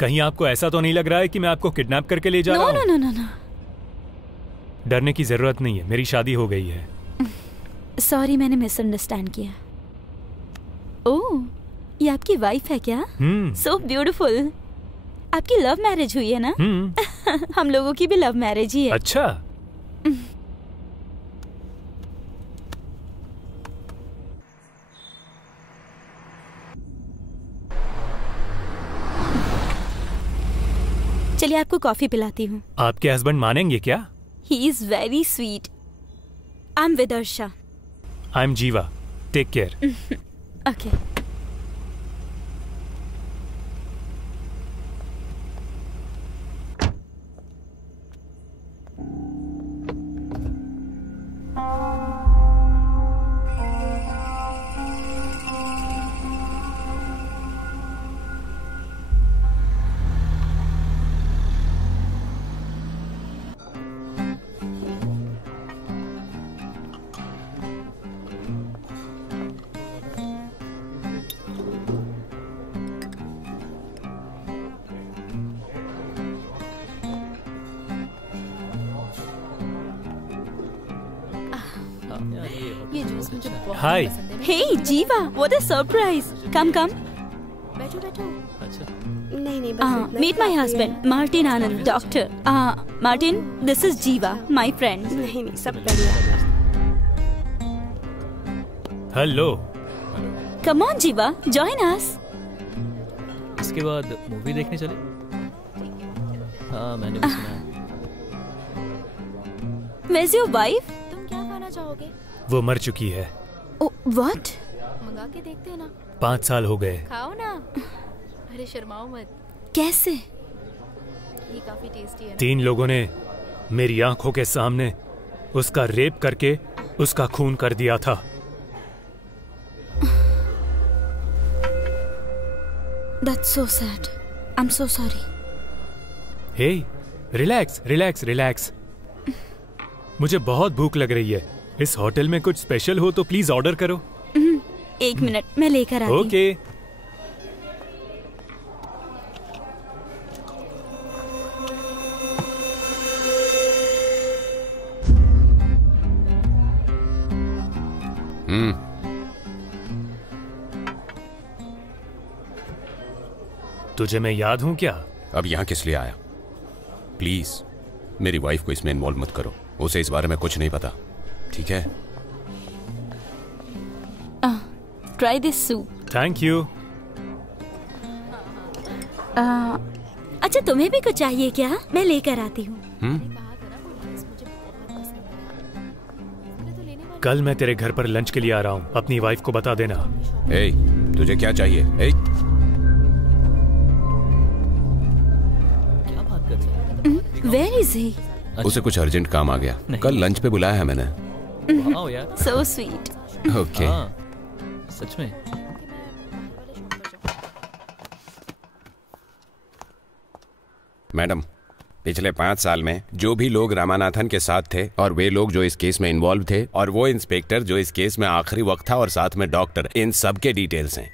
कहीं आपको ऐसा तो नहीं लग रहा है कि मैं आपको किडनैप करके ले जा रहा हूँ? नो। डरने की जरूरत नहीं है, मेरी शादी हो गई है। सॉरी, मैंने मिसअंडरस्टैंड किया। ओह, ये आपकी वाइफ है क्या? So beautiful. आपकी लव मैरिज हुई है ना? हम लोगों की भी लव मैरिज ही है। अच्छा। चलिए आपको कॉफी पिलाती हूँ। आपके हस्बैंड मानेंगे क्या? He is very sweet. I am Vidarsha. I am Jeeva. Take care. Okay. ये जूस मुझे बहुत हाय। पसंद है। हे जीवा, व्हाट अ सरप्राइज। कम कम। बैठो बैठो। नहीं बस meet my husband Martin Anand, doctor. Martin, this is Jeeva, my friend. नहीं सब बढ़िया। Hello. Come on Jeeva, join us. इसके बाद मूवी देखने चले? हाँ मैंने भी सुना है। Where's your wife? तुम क्या खाना चाहोगे? वो मर चुकी है। Oh, what? मंगा के देखते हैं ना। 5 साल हो गए। खाओ ना। अरे शर्माओ मत। कैसे? ये काफी टेस्टी है ना। 3 लोगों ने मेरी आंखों के सामने उसका रेप करके उसका खून कर दिया था। That's so sad. I'm so sorry. Hey, relax relax relax. मुझे बहुत भूख लग रही है। इस होटल में कुछ स्पेशल हो तो प्लीज ऑर्डर करो। 1 मिनट, मैं लेकर आती हूँ। ओके। तुझे मैं याद हूं क्या? अब यहाँ किस लिए आया? प्लीज मेरी वाइफ को इसमें इन्वॉल्व मत करो। उसे इस बारे में कुछ नहीं पता, ठीक है? Try this soup. Thank you. अच्छा, तुम्हें भी कुछ चाहिए क्या? मैं लेकर आती हूँ। कल मैं तेरे घर पर लंच के लिए आ रहा हूँ, अपनी वाइफ को बता देना। ए, तुझे क्या चाहिए? ए? Where is he? उसे कुछ अर्जेंट काम आ गया। कल लंच पे बुलाया है मैंने। वाओ यार। So sweet. ओके। सच में? मैडम, पिछले 5 साल में जो भी लोग रामानाथन के साथ थे और वे लोग जो इस केस में इन्वॉल्व थे और वो इंस्पेक्टर जो इस केस में आखिरी वक्त था और साथ में डॉक्टर, इन सब के डिटेल्स हैं।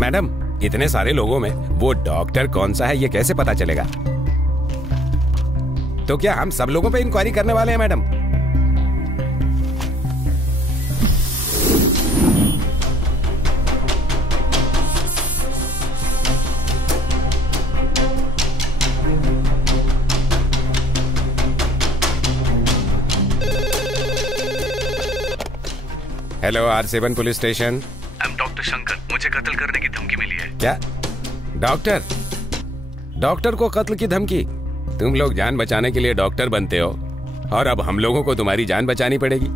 मैडम, इतने सारे लोगों में वो डॉक्टर कौन सा है ये कैसे पता चलेगा? तो क्या हम सब लोगों पे इंक्वायरी करने वाले हैं madam? Hello, R7 police station. I am doctor Shankar. मुझे कत्ल करने की धमकी मिली है। क्या? डॉक्टर? डॉक्टर को कत्ल की धमकी? तुम लोग जान बचाने के लिए डॉक्टर बनते हो और अब हम लोगों को तुम्हारी जान बचानी पड़ेगी।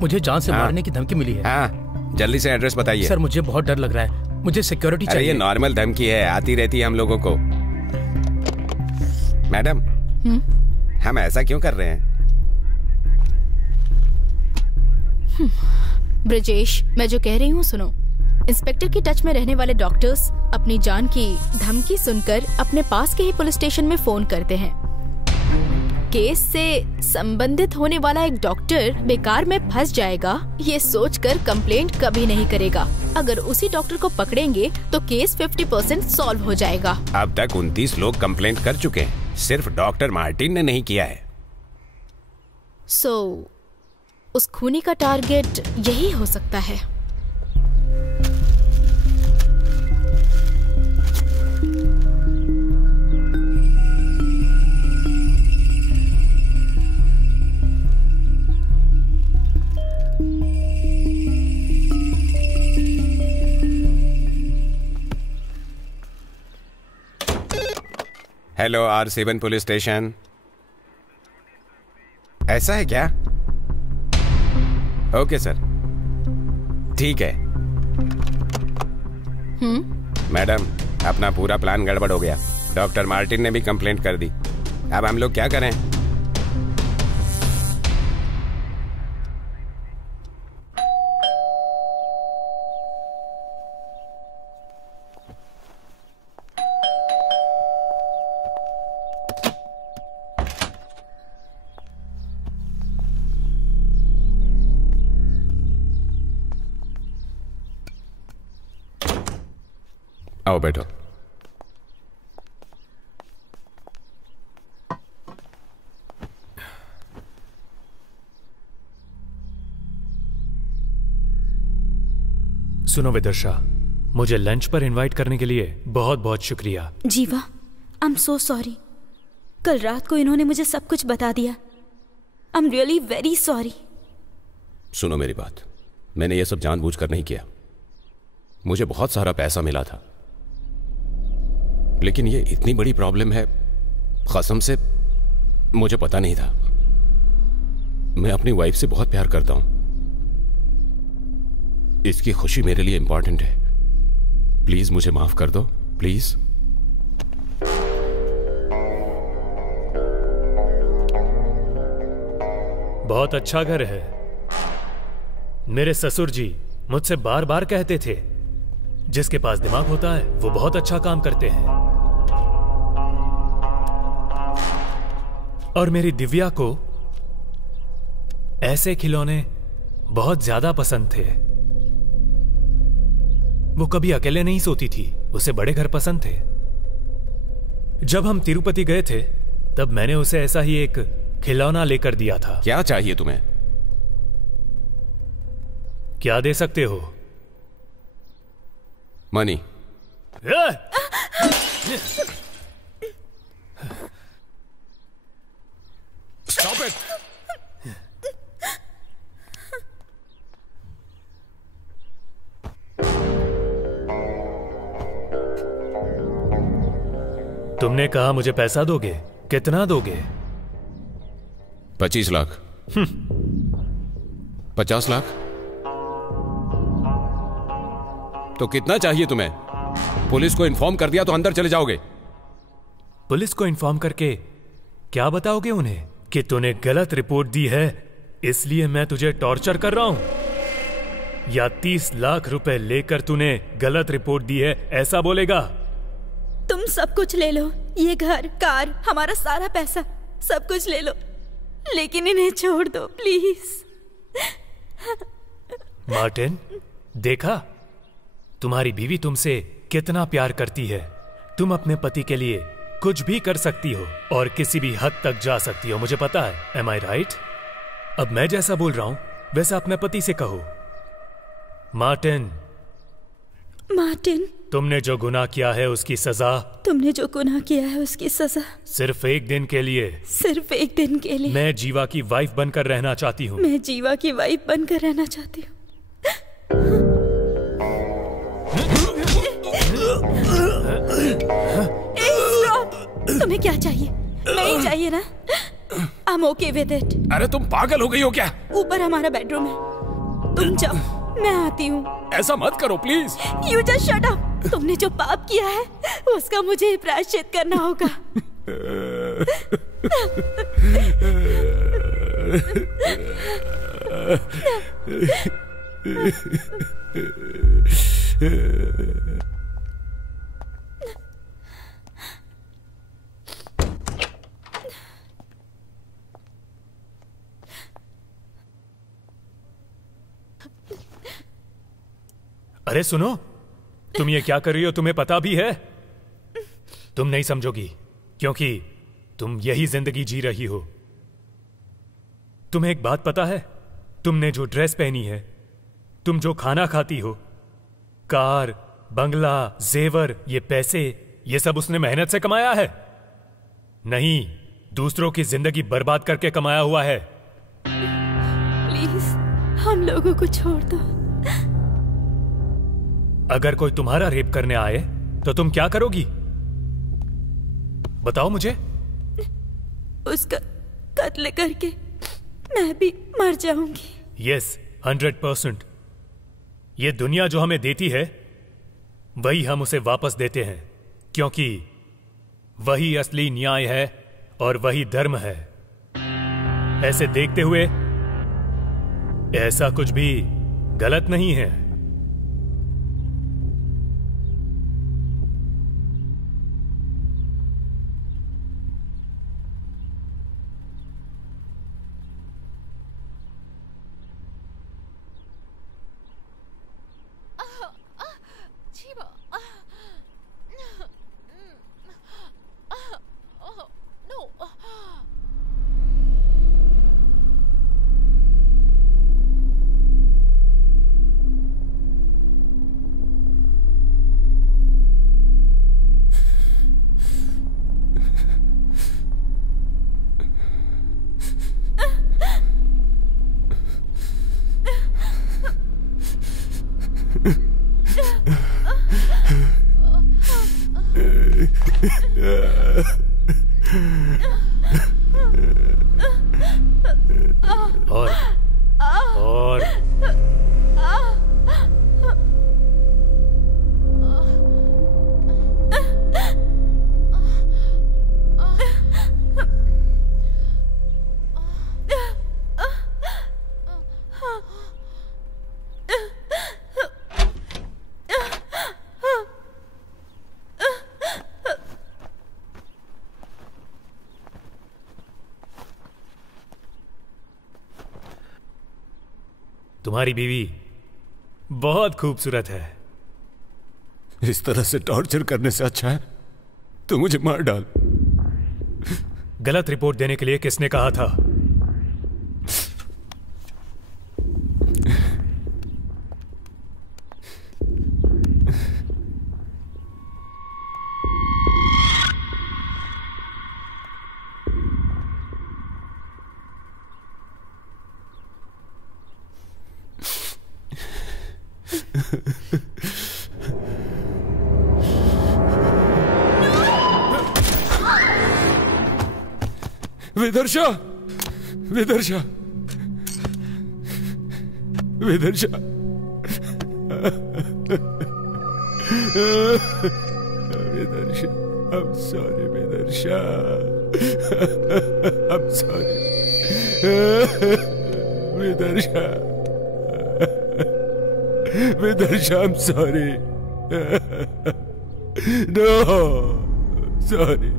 मुझे जान से मारने की धमकी मिली है। हाँ, जल्दी से एड्रेस बताइए। सर मुझे बहुत डर लग रहा है, मुझे सिक्योरिटी चाहिए। ये नॉर्मल धमकी है, आती रहती है हम लोगों को। मैडम, हम ऐसा क्यों कर रहे हैं? ब्रजेश, मैं जो कह रही हूँ सुनो। इंस्पेक्टर की टच में रहने वाले डॉक्टर्स अपनी जान की धमकी सुनकर अपने पास के ही पुलिस स्टेशन में फोन करते हैं। केस से संबंधित होने वाला एक डॉक्टर बेकार में फंस जाएगा ये सोचकर कंप्लेंट कभी नहीं करेगा। अगर उसी डॉक्टर को पकड़ेंगे तो केस 50% सॉल्व हो जाएगा। अब तक 29 लोग कंप्लेंट कर चुके हैं, सिर्फ डॉक्टर मार्टिन ने नहीं किया है। उस खूनी का टारगेट यही हो सकता है। Hello R7 police station. ऐसा है क्या? ओके सर, ठीक है। मैडम, अपना पूरा प्लान गड़बड़ हो गया। डॉक्टर मार्टिन ने भी कंप्लेंट कर दी। अब हम लोग क्या करें? आओ बैठो। सुनो विदर्शा, मुझे लंच पर इनवाइट करने के लिए बहुत बहुत शुक्रिया। जीवा, आई एम सो सॉरी। कल रात को इन्होंने मुझे सब कुछ बता दिया। I am really very sorry. सुनो मेरी बात, मैंने ये सब जानबूझकर नहीं किया। मुझे बहुत सारा पैसा मिला था, लेकिन ये इतनी बड़ी प्रॉब्लम है, कसम से मुझे पता नहीं था। मैं अपनी वाइफ से बहुत प्यार करता हूं। इसकी खुशी मेरे लिए इंपॉर्टेंट है। प्लीज मुझे माफ कर दो, प्लीज। बहुत अच्छा घर है। मेरे ससुर जी मुझसे बार बार कहते थे, जिसके पास दिमाग होता है वो बहुत अच्छा काम करते हैं। और मेरी दिव्या को ऐसे खिलौने बहुत ज्यादा पसंद थे। वो कभी अकेले नहीं सोती थी, उसे बड़े घर पसंद थे। जब हम तिरुपति गए थे तब मैंने उसे ऐसा ही एक खिलौना लेकर दिया था। क्या चाहिए तुम्हें? क्या दे सकते हो? मनी। Stop it! तुमने कहा मुझे पैसा दोगे, कितना दोगे? 25 लाख। 50 लाख? तो कितना चाहिए तुम्हें? पुलिस को इन्फॉर्म कर दिया तो अंदर चले जाओगे। पुलिस को इन्फॉर्म करके क्या बताओगे उन्हें? कि तूने गलत रिपोर्ट दी है, इसलिए मैं तुझे टॉर्चर कर रहा हूं? या 30 लाख रुपए लेकर तूने गलत रिपोर्ट दी है, ऐसा बोलेगा? तुम सब कुछ ले लो, ये घर, कार, हमारा सारा पैसा, सब कुछ ले लो, लेकिन इन्हें छोड़ दो प्लीज। मार्टिन, देखा तुम्हारी बीवी तुमसे कितना प्यार करती है। तुम अपने पति के लिए कुछ भी कर सकती हो और किसी भी हद तक जा सकती हो, मुझे पता है। एम आई राइट? अब मैं जैसा बोल रहा हूं वैसा अपने पति से कहो। मार्टिन, मार्टिन, तुमने जो गुनाह किया है उसकी सजा, तुमने जो गुनाह किया है उसकी सजा सिर्फ एक दिन के लिए, सिर्फ एक दिन के लिए। मैं जीवा की वाइफ बनकर रहना चाहती हूँ। मैं जीवा की वाइफ बनकर रहना चाहती हूँ। तुम्हें क्या चाहिए? नहीं चाहिए ना? I'm okay with it. अरे तुम पागल हो गई हो क्या? ऊपर हमारा बेडरूम है, तुम जाओ, मैं आती हूँ। ऐसा मत करो please. You just shut up. तुमने जो पाप किया है उसका मुझे प्रायश्चित करना होगा। अरे सुनो, तुम ये क्या कर रही हो? तुम्हें पता भी है? तुम नहीं समझोगी क्योंकि तुम यही जिंदगी जी रही हो। तुम्हें एक बात पता है? तुमने जो ड्रेस पहनी है, तुम जो खाना खाती हो, कार, बंगला, जेवर, ये पैसे, ये सब उसने मेहनत से कमाया है? नहीं, दूसरों की जिंदगी बर्बाद करके कमाया हुआ है। प्लीज हम लोगों को छोड़ दो। अगर कोई तुम्हारा रेप करने आए तो तुम क्या करोगी? बताओ मुझे। उसका कत्ल करके मैं भी मर जाऊंगी। यस, 100%। ये दुनिया जो हमें देती है वही हम उसे वापस देते हैं, क्योंकि वही असली न्याय है और वही धर्म है। ऐसे देखते हुए ऐसा कुछ भी गलत नहीं है। और तुम्हारी बीवी बहुत खूबसूरत है। इस तरह से टॉर्चर करने से अच्छा है तो मुझे मार डाल। गलत रिपोर्ट देने के लिए किसने कहा था? विदर्शा, विदर्शा, विदर्शा, विदर्शा, I'm sorry, विदर्शा, I'm sorry, विदर्शा, विदर्शा, I'm sorry, no, sorry.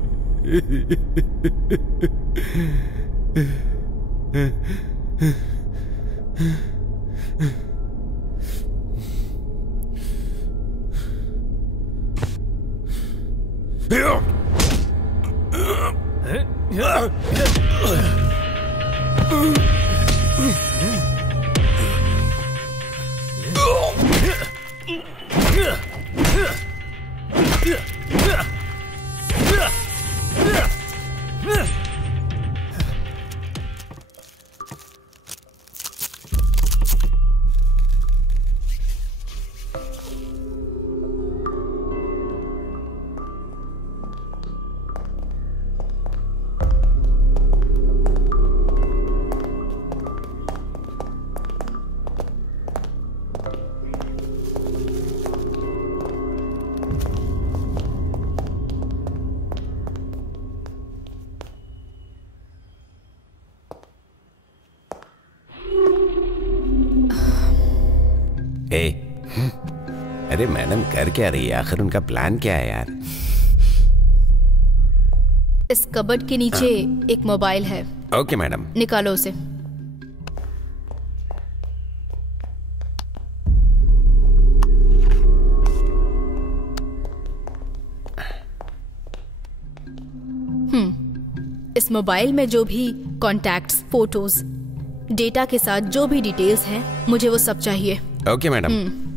अरे मैडम कर क्या रही है? आखिर उनका प्लान क्या है यार? इस कबर्ड के नीचे एक मोबाइल है। ओके मैडम, निकालो उसे। इस मोबाइल में जो भी कॉन्टैक्ट्स, फोटोज, डेटा के साथ जो भी डिटेल्स हैं, मुझे वो सब चाहिए। Okay madam.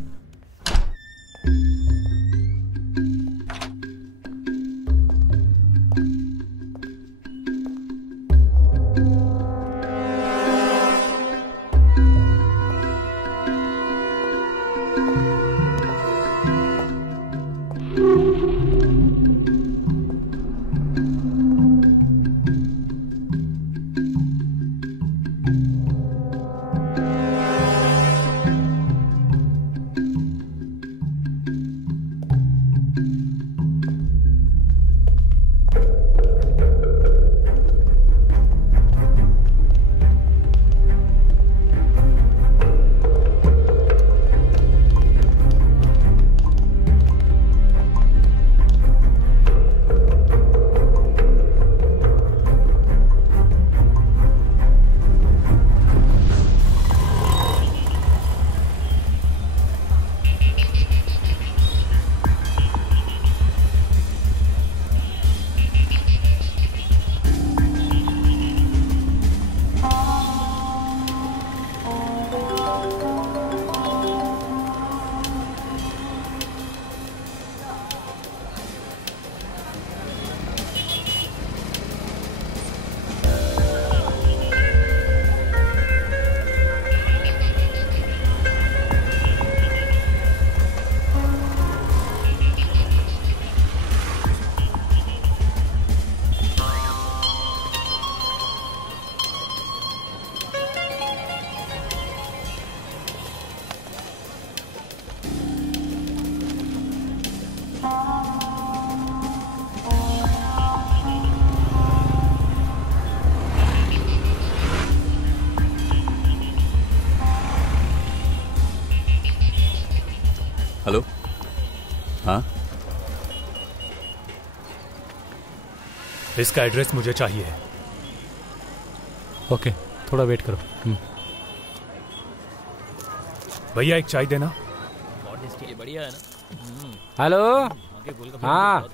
हाँ, इसका एड्रेस मुझे चाहिए। ओके, थोड़ा वेट करो। भैया एक चाय देना। ये बढ़िया है ना। हेलो, हाँ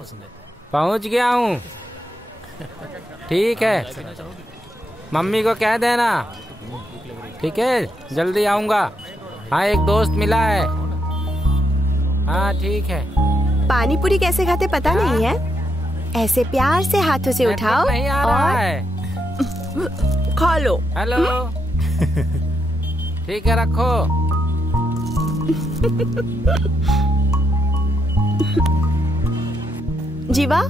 पहुंच गया हूँ। ठीक है, मम्मी को कह देना। ठीक है, जल्दी आऊँगा। हाँ, एक दोस्त मिला है। हाँ ठीक है। पानी पूरी कैसे खाते पता नहीं है? ऐसे प्यार से हाथों से उठाओ नहीं आ रहा है। खा लो। हेलो, ठीक है रखो। जीवा,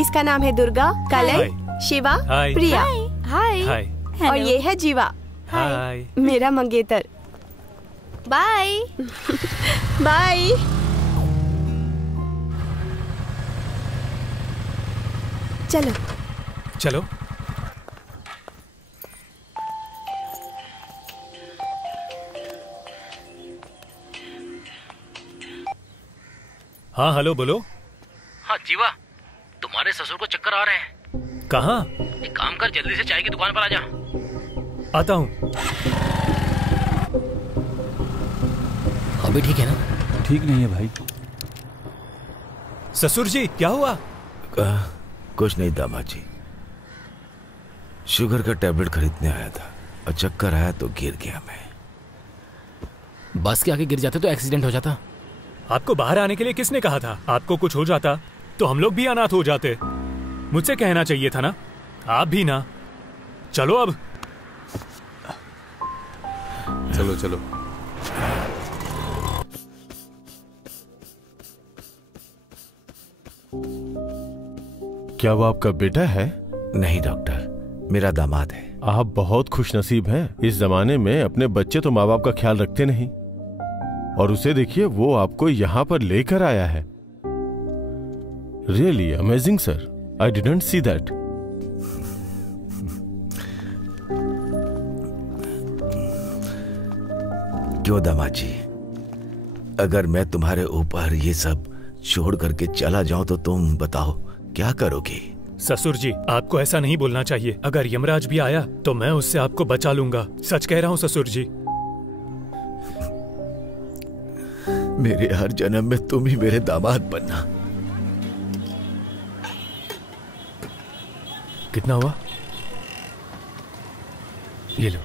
इसका नाम है दुर्गा, कलय, शिवा, हाय। प्रिया। हाय। और ये है जीवा, हाय। मेरा मंगेतर। बाय। बाय। चलो चलो। हाँ हेलो, बोलो। हाँ जीवा, तुम्हारे ससुर को चक्कर आ रहे हैं। कहाँ? एक काम कर, जल्दी से चाय की दुकान पर आ जा। आता हूँ। अभी ठीक है ना? ठीक नहीं है भाई। ससुर जी क्या हुआ? कुछ नहीं दामाद जी, शुगर का टैबलेट खरीदने आया था और चक्कर आया तो गिर गया मैं। बस के आगे गिर जाते तो एक्सीडेंट हो जाता। आपको बाहर आने के लिए किसने कहा था? आपको कुछ हो जाता तो हम लोग भी अनाथ हो जाते। मुझसे कहना चाहिए था ना, आप भी ना। चलो अब। चलो चलो। क्या वो आपका बेटा है? नहीं डॉक्टर, मेरा दामाद है। आप बहुत खुशनसीब हैं। इस जमाने में अपने बच्चे तो माँ बाप का ख्याल रखते नहीं, और उसे देखिए वो आपको यहाँ पर लेकर आया है। Really amazing sir, I didn't see that. क्यों दामाद जी, अगर मैं तुम्हारे ऊपर ये सब छोड़ करके चला जाऊं तो तुम बताओ क्या करोगे? ससुर जी, आपको ऐसा नहीं बोलना चाहिए। अगर यमराज भी आया तो मैं उससे आपको बचा लूंगा। सच कह रहा हूँ ससुर जी। मेरे हर जन्म में तुम ही मेरे दामाद बनना। कितना हुआ? ये लो।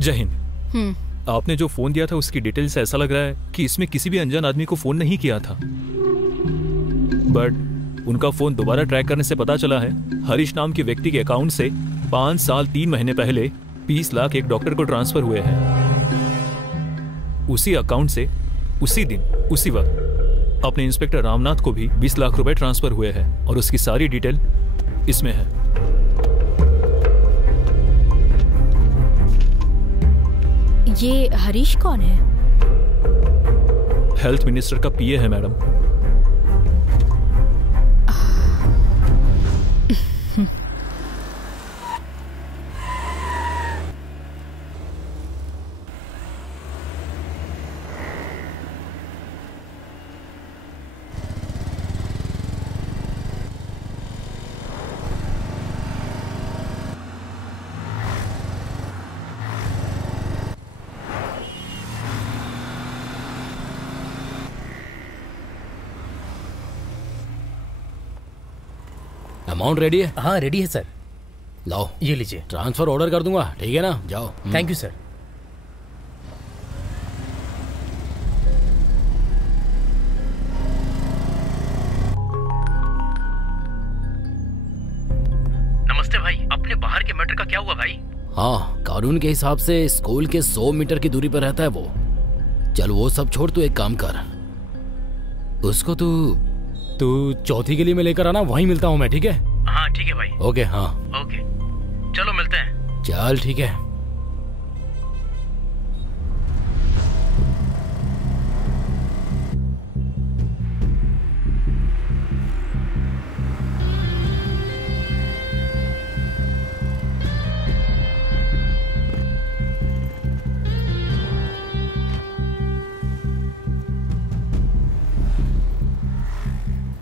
जय हिंद। आपने जो फोन दिया था उसकी डिटेल से ऐसा लग रहा है कि इसमें किसी भी अनजान आदमी को फोन नहीं किया था, बट उनका फोन दोबारा ट्रैक करने से पता चला है हरीश नाम के व्यक्ति के अकाउंट से 5 साल 3 महीने पहले 20 लाख एक डॉक्टर को ट्रांसफर हुए हैं। उसी अकाउंट से उसी दिन उसी वक्त अपने इंस्पेक्टर रामनाथ को भी 20 लाख रुपए ट्रांसफर हुए हैं, और उसकी सारी डिटेल इसमें है। ये हरीश कौन है? हेल्थ मिनिस्टर का पीए है मैडम। अमाउंट रेडी है? हाँ रेडी है सर। लाओ ये लीजिए। ट्रांसफर ऑर्डर कर दूंगा, ठीक है ना? जाओ। Thank you sir. नमस्ते भाई, अपने बाहर के मैटर का क्या हुआ भाई? हाँ, कानून के हिसाब से स्कूल के 100 मीटर की दूरी पर रहता है वो। चल वो सब छोड़, तू एक काम कर, उसको तू तू चौथी के लिए मैं लेकर आना, वहीं मिलता हूँ मैं, ठीक है? हाँ ठीक है भाई। ओके हाँ ओके चलो मिलते हैं। चल ठीक है।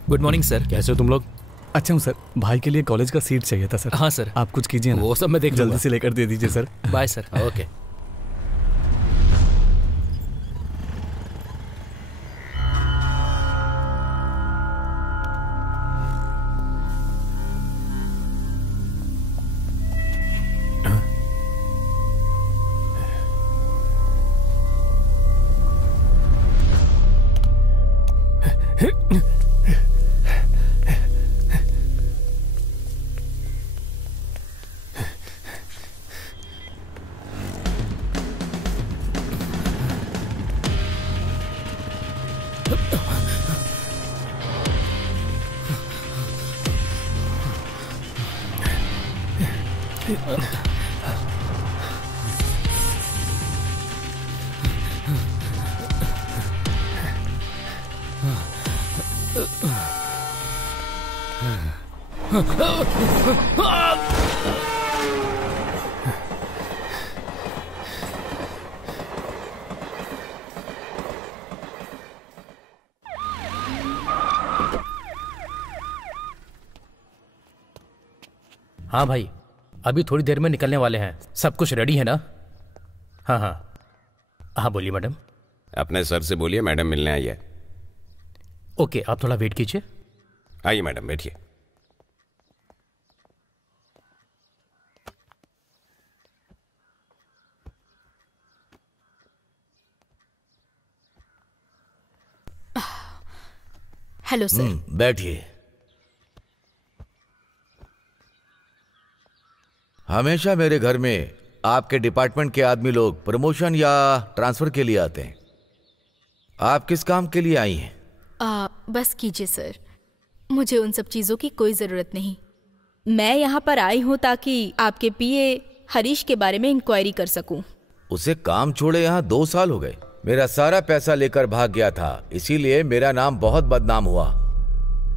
Good morning sir. कैसे हो तुम लोग? अच्छा हूँ सर। भाई के लिए कॉलेज का सीट चाहिए था सर। हाँ सर। आप कुछ कीजिए ना। वो सब मैं देख लूंगा। जल्दी से लेकर दे दीजिए सर। Bye sir. ओके। हाँ भाई, अभी थोड़ी देर में निकलने वाले हैं। सब कुछ रेडी है ना? हाँ हाँ हाँ बोलिए मैडम। अपने सर से बोलिए मैडम मिलने आई है। ओके आप थोड़ा वेट कीजिए। आइए मैडम बैठिए। Hello sir. बैठिए। हमेशा मेरे घर में आपके डिपार्टमेंट के आदमी लोग प्रमोशन या ट्रांसफर के लिए आते हैं। आप किस काम के लिए आई हैं? बस कीजिए सर, मुझे उन सब चीज़ों की कोई ज़रूरत नहीं। मैं यहाँ पर आई हूँ ताकि आपके पीए हरीश के बारे में इंक्वायरी कर सकूँ। उसे काम छोड़े यहाँ 2 साल हो गए। मेरा सारा पैसा लेकर भाग गया था, इसीलिए मेरा नाम बहुत बदनाम हुआ।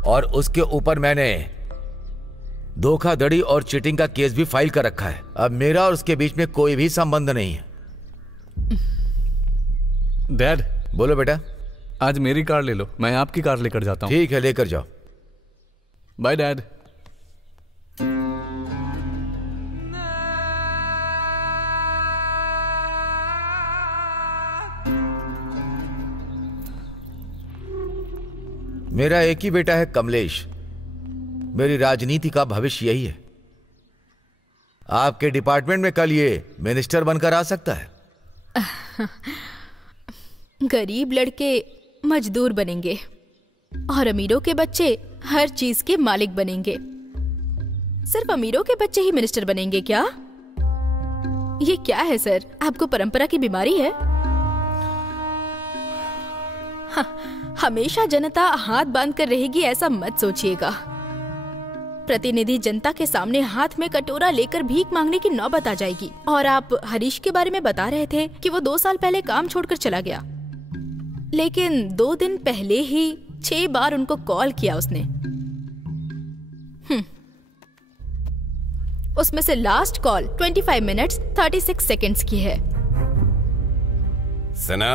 और उसके ऊपर मैंने धोखाधड़ी और चीटिंग का केस भी फाइल कर रखा है। अब मेरा और उसके बीच में कोई भी संबंध नहीं है। डैड। बोलो बेटा। आज मेरी कार ले लो, मैं आपकी कार लेकर जाता हूँ। ठीक है, लेकर जाओ। Bye dad. मेरा एक ही बेटा है कमलेश। मेरी राजनीति का भविष्य यही है। आपके डिपार्टमेंट में कल ये मिनिस्टर बनकर आ सकता है। गरीब लड़के मजदूर बनेंगे और अमीरों के बच्चे हर चीज के मालिक बनेंगे। सिर्फ अमीरों के बच्चे ही मिनिस्टर बनेंगे क्या? ये क्या है सर, आपको परंपरा की बीमारी है? हमेशा जनता हाथ बांध कर रहेगी ऐसा मत सोचिएगा। प्रतिनिधि जनता के सामने हाथ में कटोरा लेकर भीख मांगने की नौबत आ जाएगी। और आप हरीश के बारे में बता रहे थे कि वो 2 साल पहले काम छोड़कर चला गया, लेकिन 2 दिन पहले ही 6 बार उनको कॉल किया उसने। उसमें से लास्ट कॉल 25 मिनट्स 36 सेकंड्स की है। सुनो,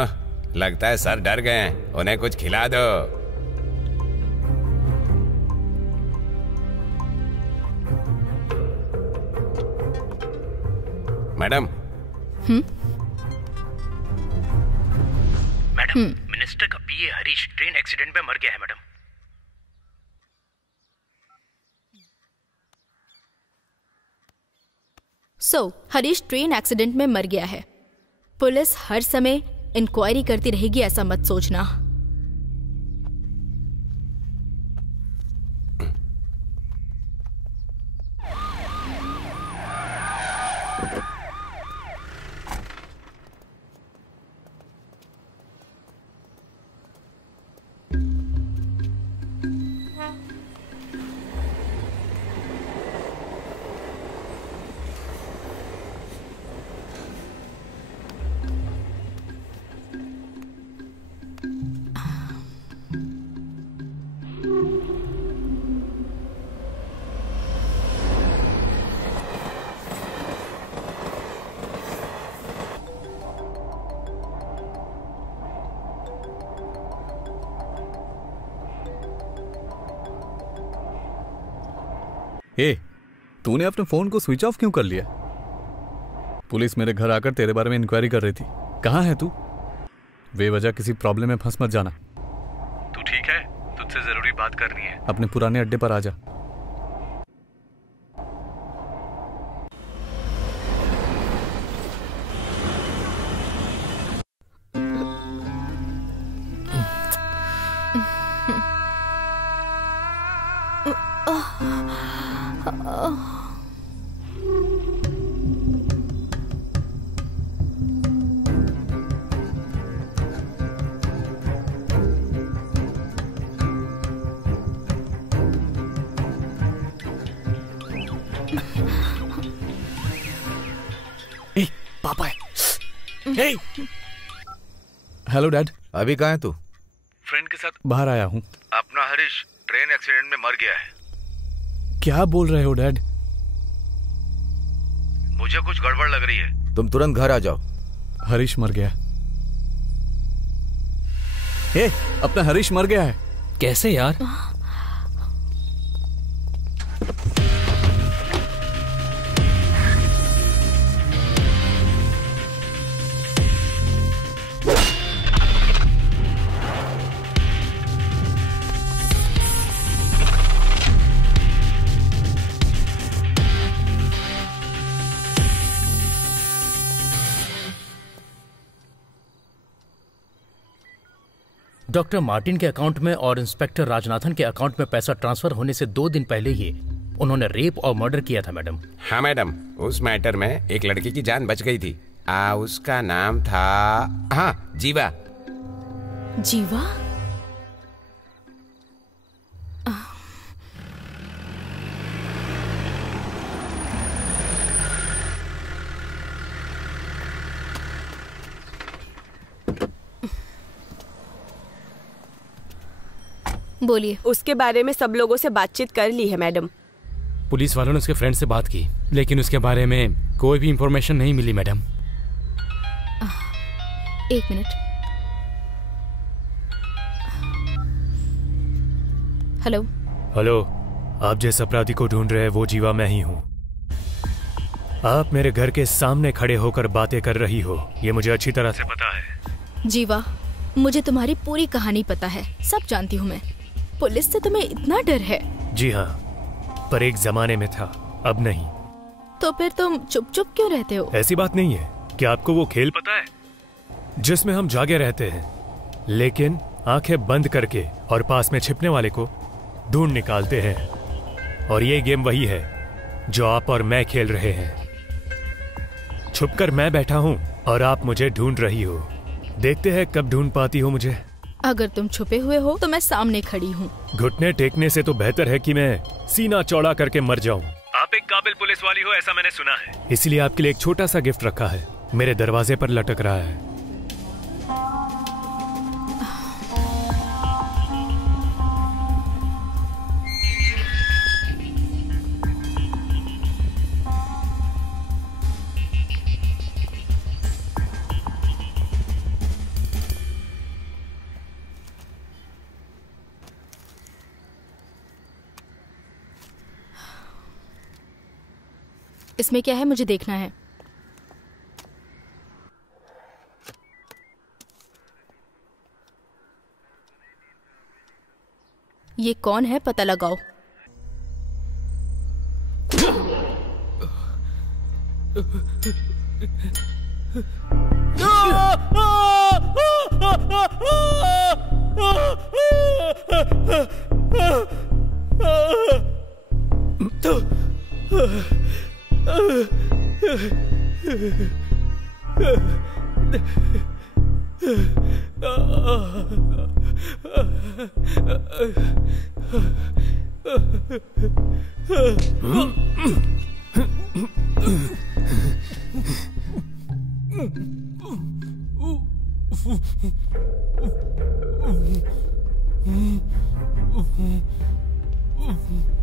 लगता है सर डर गए हैं, उन्हें कुछ खिला दो। मैडम। मैडम, मिनिस्टर का पीए हरीश ट्रेन एक्सीडेंट में मर गया है मैडम। हरीश ट्रेन एक्सीडेंट में मर गया है। पुलिस हर समय इंक्वायरी करती रहेगी ऐसा मत सोचना। तूने अपने फोन को स्विच ऑफ क्यों कर लिया? पुलिस मेरे घर आकर तेरे बारे में इंक्वायरी कर रही थी। कहाँ है तू? बेवजह किसी प्रॉब्लम में फंस मत जाना। तू ठीक है? तुझसे जरूरी बात करनी है। अपने पुराने अड्डे पर आ जा। पापा है। Hello dad. अभी कहाँ है तू? फ्रेंड के साथ बाहर आया हूँ। अपना हरीश ट्रेन एक्सीडेंट में मर गया है। क्या बोल रहे हो डैड? मुझे कुछ गड़बड़ लग रही है। तुम तुरंत घर आ जाओ। हरीश मर गया। अपना हरीश मर गया है। कैसे यार? डॉक्टर मार्टिन के अकाउंट में और इंस्पेक्टर राजनाथन के अकाउंट में पैसा ट्रांसफर होने से 2 दिन पहले ही उन्होंने रेप और मर्डर किया था मैडम। हाँ मैडम, उस मैटर में एक लड़की की जान बच गई थी। उसका नाम था जीवा। जीवा? बोलिए। उसके बारे में सब लोगों से बातचीत कर ली है मैडम। पुलिस वालों ने उसके फ्रेंड से बात की, लेकिन उसके बारे में कोई भी इंफॉर्मेशन नहीं मिली मैडम। एक मिनट। हेलो। हेलो, आप जिस अपराधी को ढूंढ रहे हैं वो जीवा मैं ही हूँ। आप मेरे घर के सामने खड़े होकर बातें कर रही हो, ये मुझे अच्छी तरह से पता है। जीवा, मुझे तुम्हारी पूरी कहानी पता है, सब जानती हूँ मैं। पुलिस से तुम्हें इतना डर है? जी हाँ, पर एक जमाने में था, अब नहीं। तो फिर तुम चुप चुप क्यों रहते हो? ऐसी बात नहीं है। क्या आपको वो खेल पता है जिसमें हम जागे रहते हैं, लेकिन आंखें बंद करके और पास में छिपने वाले को ढूंढ निकालते हैं? और ये गेम वही है जो आप और मैं खेल रहे हैं। छुपकर मैं बैठा हूँ और आप मुझे ढूंढ रही हो। देखते हैं कब ढूंढ पाती हो मुझे। अगर तुम छुपे हुए हो तो मैं सामने खड़ी हूँ। घुटने टेकने से तो बेहतर है कि मैं सीना चौड़ा करके मर जाऊं। आप एक काबिल पुलिस वाली हो, ऐसा मैंने सुना है। इसलिए आपके लिए एक छोटा सा गिफ्ट रखा है, मेरे दरवाजे पर लटक रहा है। इसमें क्या है, मुझे देखना है। ये कौन है, पता लगाओ।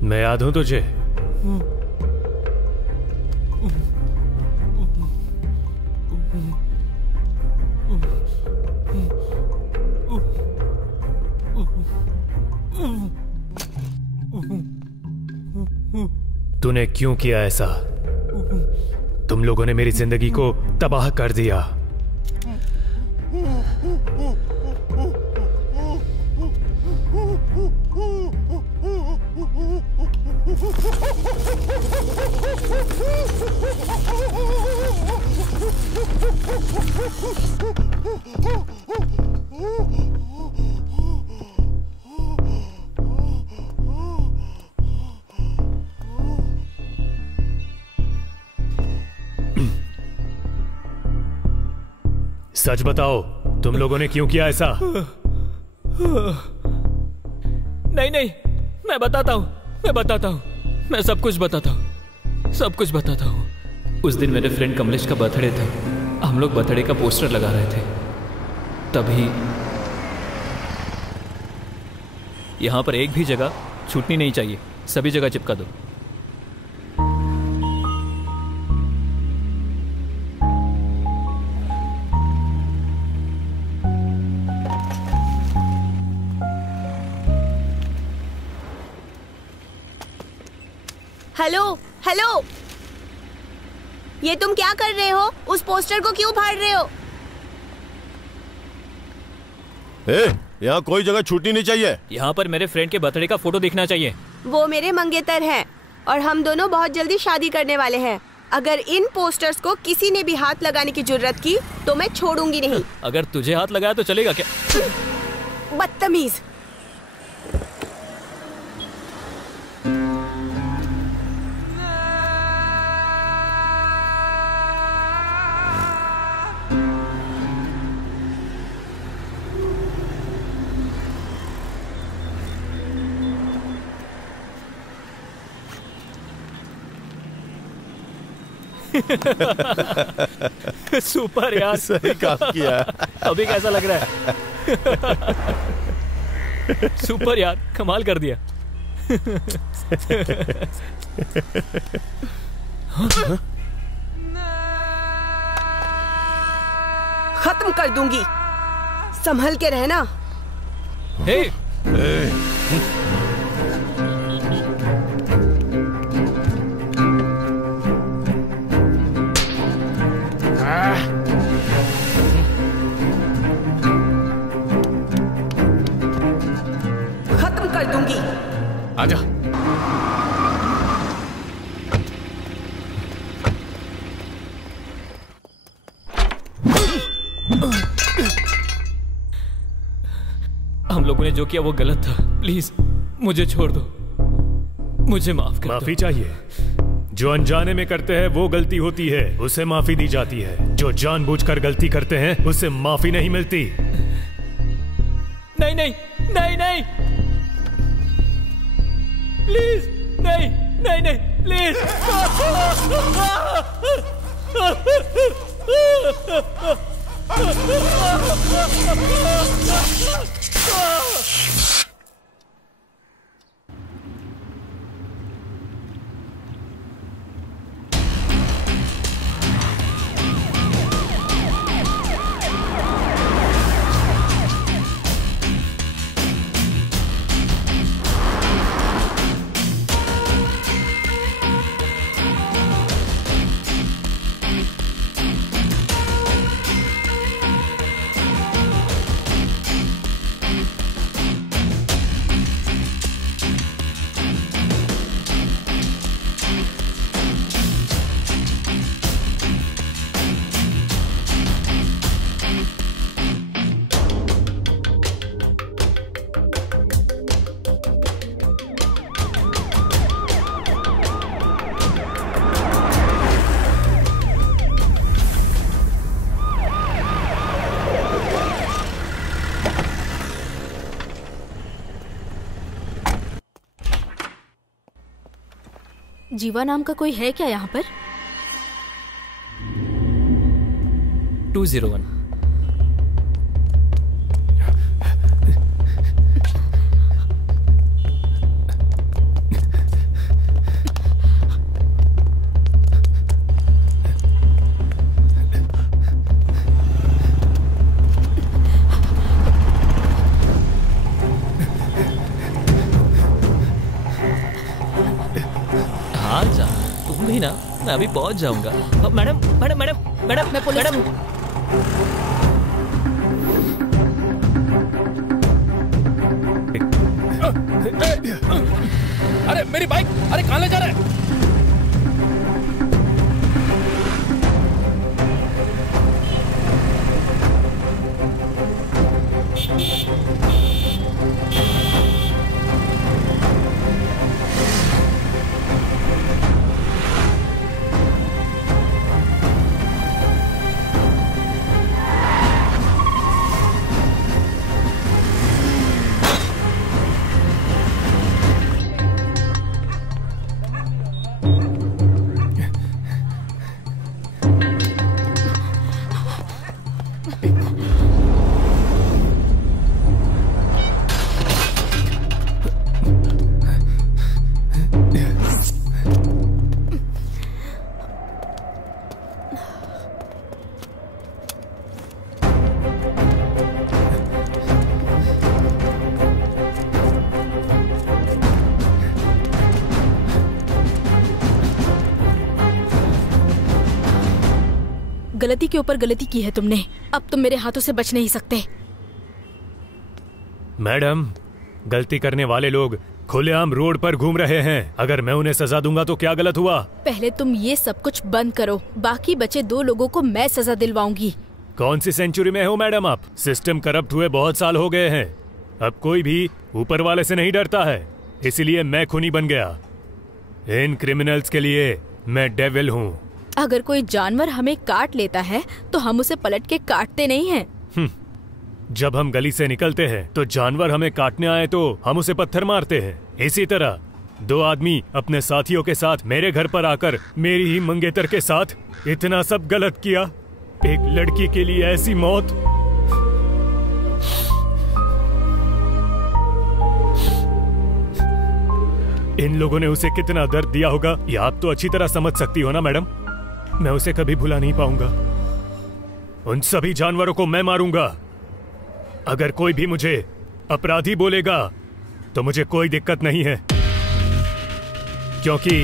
मैं याद हूं तुझे? तूने क्यों किया ऐसा? तुम लोगों ने मेरी जिंदगी को तबाह कर दिया। सच बताओ, तुम लोगों ने क्यों किया ऐसा? नहीं नहीं, मैं बताता हूँ, मैं सब कुछ बताता हूँ। उस दिन मेरे फ्रेंड कमलेश का बर्थडे था। हम लोग बर्थडे का पोस्टर लगा रहे थे, तभी यहाँ पर एक भी जगह छूटनी नहीं चाहिए, सभी जगह चिपका दो। हेलो हेलो, ये तुम क्या कर रहे हो? उस पोस्टर को क्यों फाड़ रहे हो? यहाँ कोई जगह छूटनी नहीं चाहिए। यहाँ पर मेरे फ्रेंड के बर्थडे का फोटो दिखना चाहिए। वो मेरे मंगेतर हैं और हम दोनों बहुत जल्दी शादी करने वाले हैं। अगर इन पोस्टर्स को किसी ने भी हाथ लगाने की जुर्रत की तो मैं छोड़ूंगी नहीं। अगर तुझे हाथ लगाया तो चलेगा क्या? बदतमीज। सुपर यार, सही काम किया। अभी कैसा लग रहा है? सुपर यार, कमाल कर दिया। खत्म कर दूंगी, संभल के रहना। खत्म कर दूंगी। आजा। हम लोगों ने जो किया वो गलत था। प्लीज मुझे छोड़ दो, मुझे माफ कर दो। माफी चाहिए? जो अनजाने में करते हैं वो गलती होती है, उसे माफी दी जाती है। जो जानबूझकर गलती करते हैं उसे माफी नहीं मिलती। नहीं नहीं नहीं नहीं, प्लीज नहीं नहीं नहीं, प्लीज। जीवा नाम का कोई है क्या यहाँ पर? 201। हाँ मैं अभी पहुंच जाऊंगा। मैडम मैडम मैडम मैडम मैं पुलिस मैडम अरे मेरी बाइक, अरे कहाँ ले जा रहे हैं? गलती के ऊपर गलती की है तुमने, अब तुम मेरे हाथों से बच नहीं सकते। मैडम, गलती करने वाले लोग खुलेआम रोड पर घूम रहे हैं। अगर मैं उन्हें सजा दूंगा तो क्या गलत हुआ? पहले तुम ये सब कुछ बंद करो, बाकी बचे 2 लोगों को मैं सजा दिलवाऊंगी। कौन सी सेंचुरी में हो मैडम आप? सिस्टम करप्ट हुए बहुत साल हो गए हैं। अब कोई भी ऊपर वाले से नहीं डरता है, इसीलिए मैं खूनी बन गया। इन क्रिमिनल्स के लिए मैं डेविल हूँ। अगर कोई जानवर हमें काट लेता है तो हम उसे पलट के काटते नहीं हैं। जब हम गली से निकलते हैं तो जानवर हमें काटने आए तो हम उसे पत्थर मारते हैं। इसी तरह 2 आदमी अपने साथियों के साथ मेरे घर पर आकर मेरी ही मंगेतर के साथ इतना सब गलत किया। एक लड़की के लिए ऐसी मौत। इन लोगों ने उसे कितना दर्द दिया होगा ये आप तो अच्छी तरह समझ सकती हो ना मैडम। मैं उसे कभी भुला नहीं पाऊंगा। उन सभी जानवरों को मैं मारूंगा। अगर कोई भी मुझे अपराधी बोलेगा तो मुझे कोई दिक्कत नहीं है, क्योंकि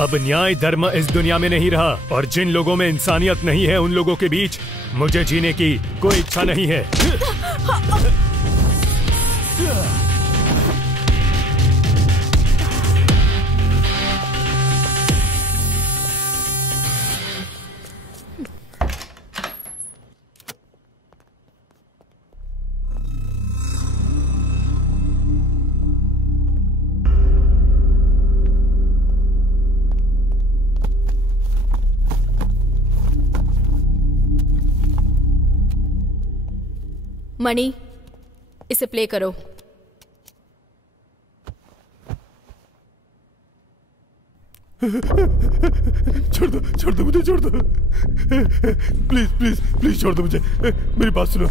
अब न्याय धर्म इस दुनिया में नहीं रहा और जिन लोगों में इंसानियत नहीं है उन लोगों के बीच मुझे जीने की कोई इच्छा नहीं है। मणि, इसे प्ले करो। छोड़ दो मुझे, छोड़ दो प्लीज प्लीज प्लीज, छोड़ दो मुझे। मेरी बात सुनो।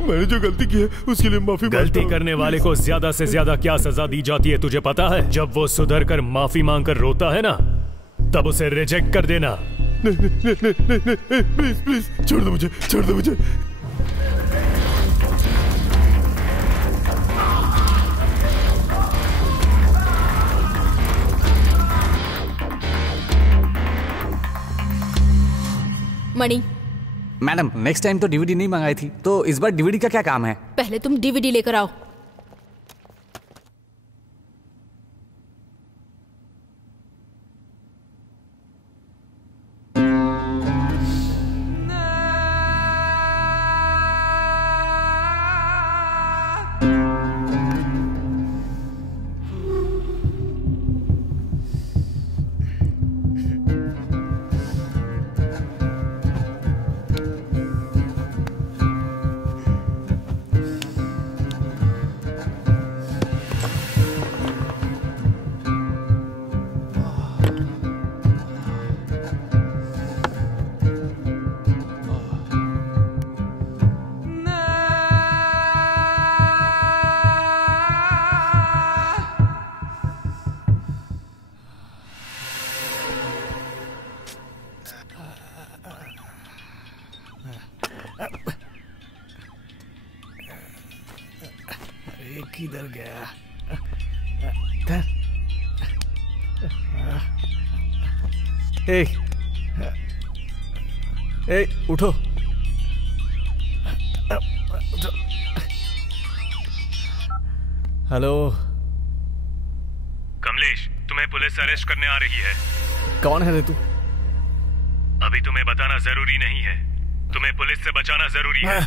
मैंने जो गलती की है उसके लिए माफी। गलती करने वाले को ज्यादा से ज्यादा क्या सजा दी जाती है तुझे पता है? जब वो सुधर कर माफी मांग कर रोता है ना, तब उसे रिजेक्ट कर देना। नहीं, प्लीज प्लीज छोड़ दो मुझे, छोड़ दो मुझे। मणि, मैडम नेक्स्ट टाइम तो डीवीडी नहीं मंगाई थी, तो इस बार डीवीडी का क्या काम है? पहले तुम डीवीडी लेकर आओ। किधर गया? ए, उठो। हेलो कमलेश, तुम्हें पुलिस अरेस्ट करने आ रही है। कौन है रे तू? अभी तुम्हें बताना जरूरी नहीं है, तुम्हें पुलिस से बचाना जरूरी है।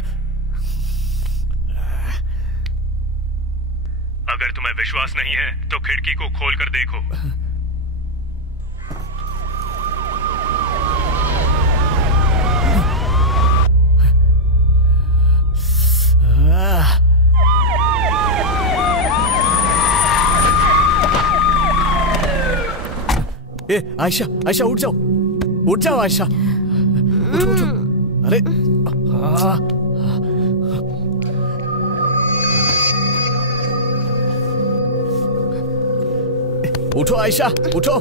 अगर तुम्हें विश्वास नहीं है तो खिड़की को खोल कर देखो। ए आयशा, आयशा उठ जाओ, उठ जाओ आयशा, उठो उठो। अरे उठो आयशा, उठो।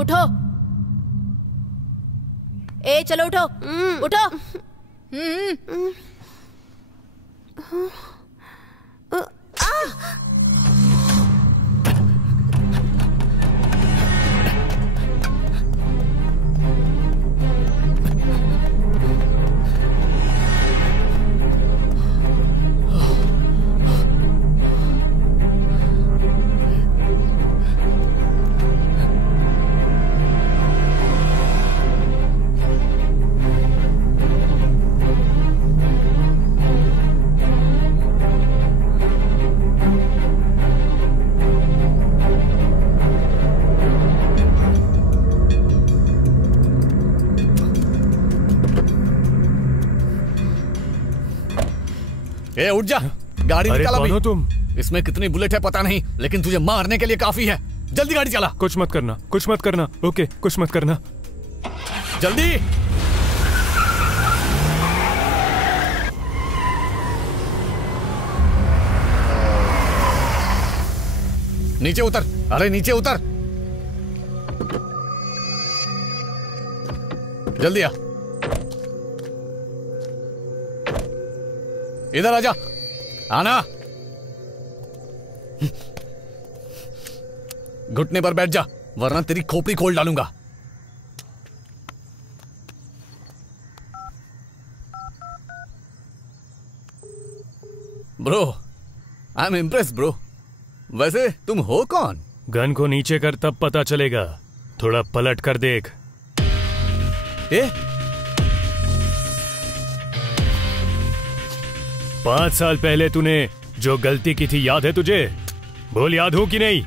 उठो। ए चलो उठो, उठो। ए उठ जा, गाड़ी निकाल अभी। तुम? इसमें कितनी बुलेट है पता नहीं, लेकिन तुझे मारने के लिए काफी है। जल्दी गाड़ी चला। कुछ मत करना, कुछ मत करना। ओके, कुछ मत करना। जल्दी। नीचे उतर, अरे नीचे उतर, जल्दी आ। इधर आजा, आना। घुटने पर बैठ जा, वरना तेरी खोपड़ी खोल डालूंगा। Bro, I am impress bro. वैसे तुम हो कौन? गन को नीचे कर, तब पता चलेगा। थोड़ा पलट कर देख। ए? 5 साल पहले तूने जो गलती की थी याद है तुझे? बोल, याद हो कि नहीं?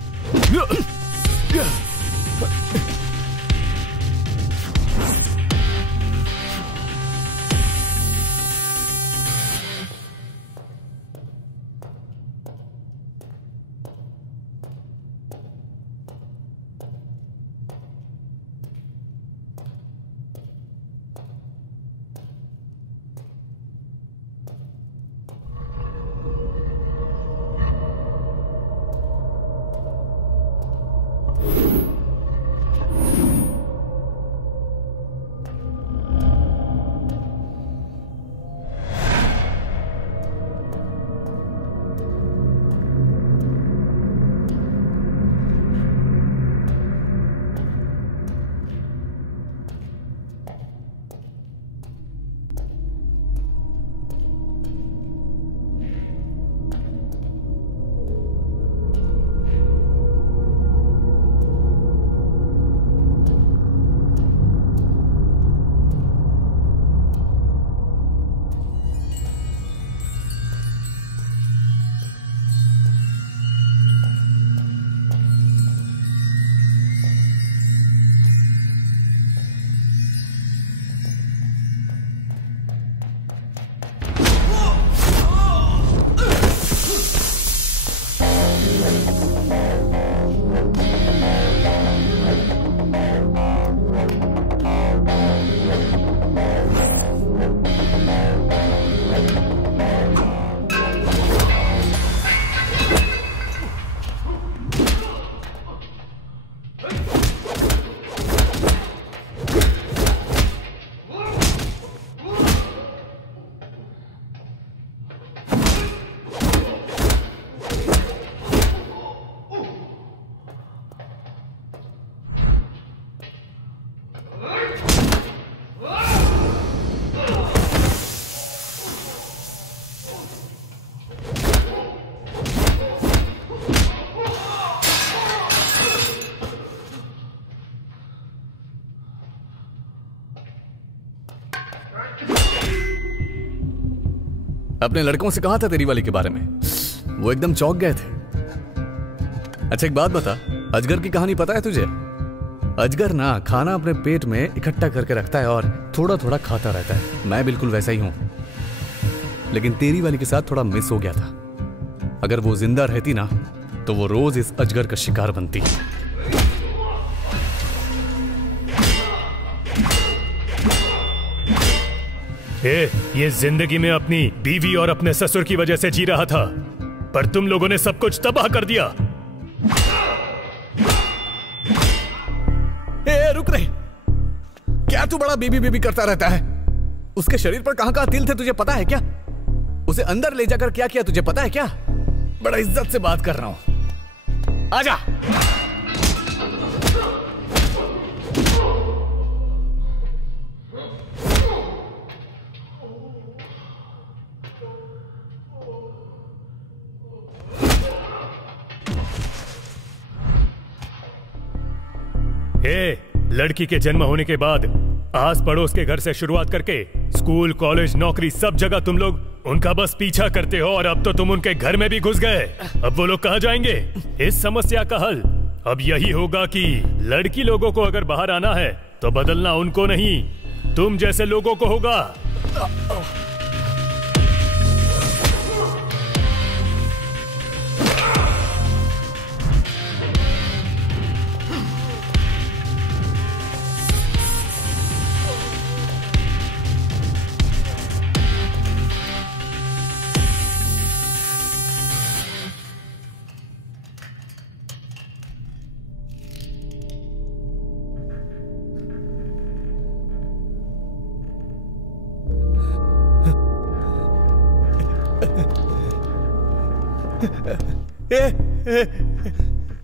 अपने लड़कों से कहा था तेरी वाली के बारे में, वो एकदम चौंक गए थे। अच्छा एक बात बता, अजगर की कहानी पता है तुझे? अजगर ना खाना अपने पेट में इकट्ठा करके रखता है और थोड़ा थोड़ा खाता रहता है। मैं बिल्कुल वैसा ही हूं, लेकिन तेरी वाली के साथ थोड़ा मिस हो गया था। अगर वो जिंदा रहती ना तो वो रोज इस अजगर का शिकार बनती। ये जिंदगी में अपनी बीवी और अपने ससुर की वजह से जी रहा था, पर तुम लोगों ने सब कुछ तबाह कर दिया। रुक रही, क्या तू बड़ा बीबी बीबी करता रहता है? उसके शरीर पर कहां कहां तिल थे तुझे पता है क्या? उसे अंदर ले जाकर क्या किया तुझे पता है क्या? बड़ा इज्जत से बात कर रहा हूं, आजा। लड़की के जन्म होने के बाद आस पड़ोस के घर से शुरुआत करके स्कूल, कॉलेज, नौकरी, सब जगह तुम लोग उनका बस पीछा करते हो, और अब तो तुम उनके घर में भी घुस गए। अब वो लोग कहाँ जाएंगे? इस समस्या का हल अब यही होगा कि लड़की लोगों को अगर बाहर आना है तो बदलना उनको नहीं, तुम जैसे लोगों को होगा।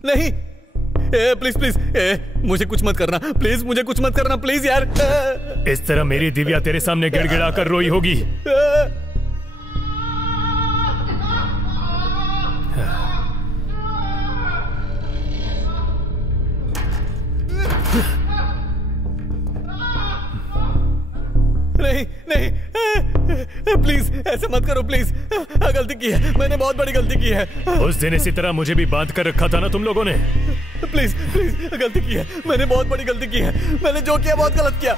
नहीं, प्लीज प्लीज, मुझे कुछ मत करना प्लीज, मुझे कुछ मत करना प्लीज यार। इस तरह मेरी दिव्या तेरे सामने गिड़गिड़ा कर रोई होगी। नहीं नहीं, प्लीज ऐसे मत करो प्लीज, गलती की है मैंने, बहुत बड़ी गलती की है। उस दिन इसी तरह मुझे भी बांध कर रखा था ना तुम लोगों ने। प्लीज प्लीज, गलती की है मैंने, बहुत बड़ी गलती की है मैंने, जो किया बहुत गलत किया।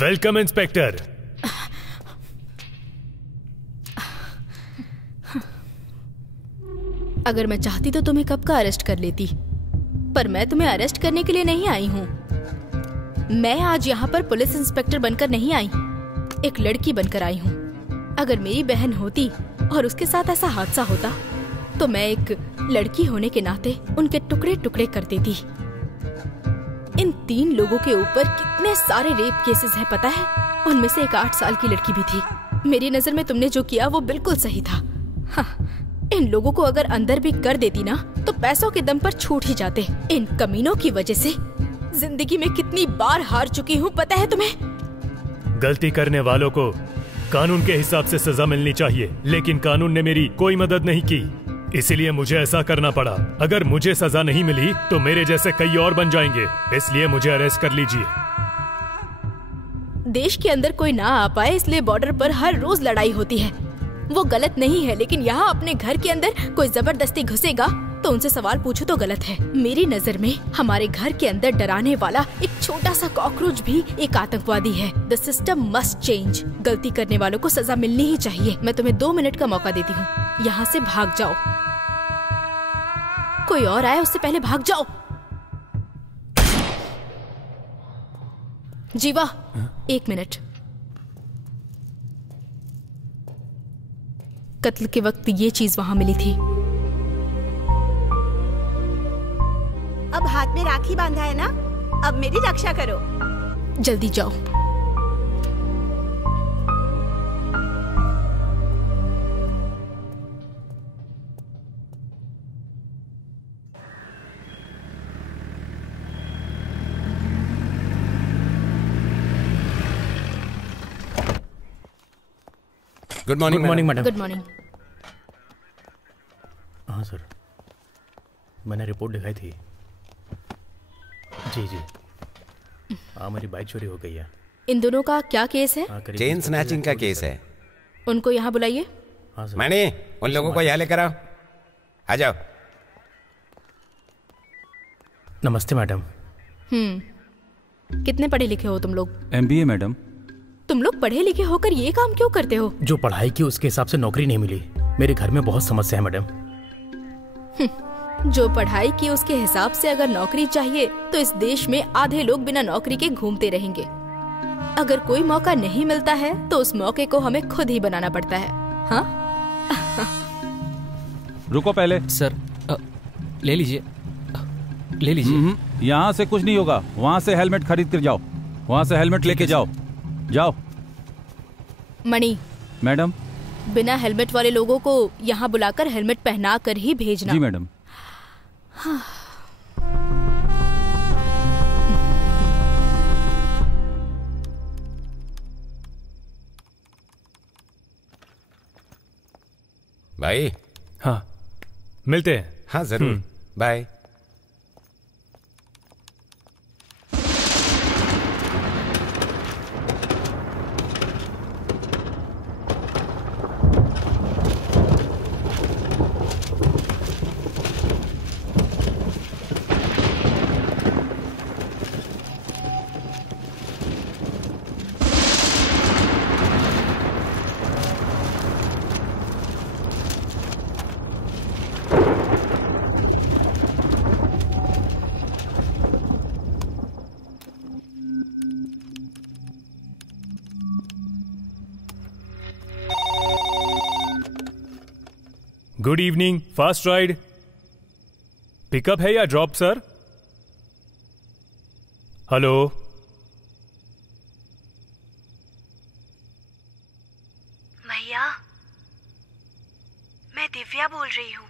Welcome inspector. अगर मैं चाहती तो तुम्हें कब का अरेस्ट कर लेती, पर मैं तुम्हें अरेस्ट करने के लिए नहीं आई हूँ। मैं आज यहाँ पर पुलिस इंस्पेक्टर बनकर नहीं आई, एक लड़की बनकर आई हूँ। अगर मेरी बहन होती और उसके साथ ऐसा हादसा होता तो मैं एक लड़की होने के नाते उनके टुकड़े टुकड़े कर देती। इन 3 लोगों के ऊपर कितने सारे रेप केसेस हैं पता है? उनमें से एक 8 साल की लड़की भी थी। मेरी नजर में तुमने जो किया वो बिल्कुल सही था। हाँ, इन लोगों को अगर अंदर भी कर देती ना तो पैसों के दम पर छूट ही जाते। इन कमीनों की वजह से जिंदगी में कितनी बार हार चुकी हूँ पता है तुम्हें? गलती करने वालों को कानून के हिसाब से सजा मिलनी चाहिए, लेकिन कानून ने मेरी कोई मदद नहीं की, इसलिए मुझे ऐसा करना पड़ा। अगर मुझे सजा नहीं मिली तो मेरे जैसे कई और बन जाएंगे, इसलिए मुझे अरेस्ट कर लीजिए। देश के अंदर कोई ना आ पाए इसलिए बॉर्डर पर हर रोज लड़ाई होती है, वो गलत नहीं है। लेकिन यहाँ अपने घर के अंदर कोई जबरदस्ती घुसेगा तो उनसे सवाल पूछो तो गलत है। मेरी नजर में हमारे घर के अंदर डराने वाला एक छोटा सा कॉकरोच भी एक आतंकवादी है। The system must change. गलती करने वालों को सजा मिलनी ही चाहिए। मैं तुम्हें 2 मिनट का मौका देती हूँ, यहाँ से भाग जाओ। कोई और आए उससे पहले भाग जाओ। जीवा 1 मिनट। कत्ल के वक्त ये चीज वहां मिली थी। अब हाथ में राखी बांधा है ना, अब मेरी रक्षा करो। जल्दी जाओ। Good morning madam. Good morning. हाँ सर, मैंने रिपोर्ट दिखाई थी। जी जी, हाँ मेरी बाइक चोरी हो गई है। इन दोनों का क्या केस है? चेन स्नैचिंग का केस है। उनको यहाँ बुलाइए। हाँ सर। मैंने उन लोगों को यहाँ लेकर आओ। आ जाओ। नमस्ते मैडम। कितने पढ़े लिखे हो तुम लोग? MBA madam. तुम लोग पढ़े लिखे होकर ये काम क्यों करते हो? जो पढ़ाई की उसके हिसाब से नौकरी नहीं मिली। मेरे घर में बहुत समस्या है मैडम। जो पढ़ाई की उसके हिसाब से अगर नौकरी चाहिए तो इस देश में आधे लोग बिना नौकरी के घूमते रहेंगे। अगर कोई मौका नहीं मिलता है तो उस मौके को हमें खुद ही बनाना पड़ता है। हाँ? रुको पहले। सर ले लीजिए, ले लीजिए। यहाँ से कुछ नहीं होगा, वहाँ से हेलमेट खरीद कर जाओ, वहाँ से हेलमेट लेके जाओ। जाओ। मणि मैडम, बिना हेलमेट वाले लोगों को यहाँ बुलाकर हेलमेट पहना कर ही भेजना। जी मैडम। हाँ। भाई। हाँ मिलते हैं। हाँ जरूर। Bye. Good evening, fast ride. Pickup है या ड्रॉप सर? हेलो। भैया, मैं दिव्या बोल रही हूँ।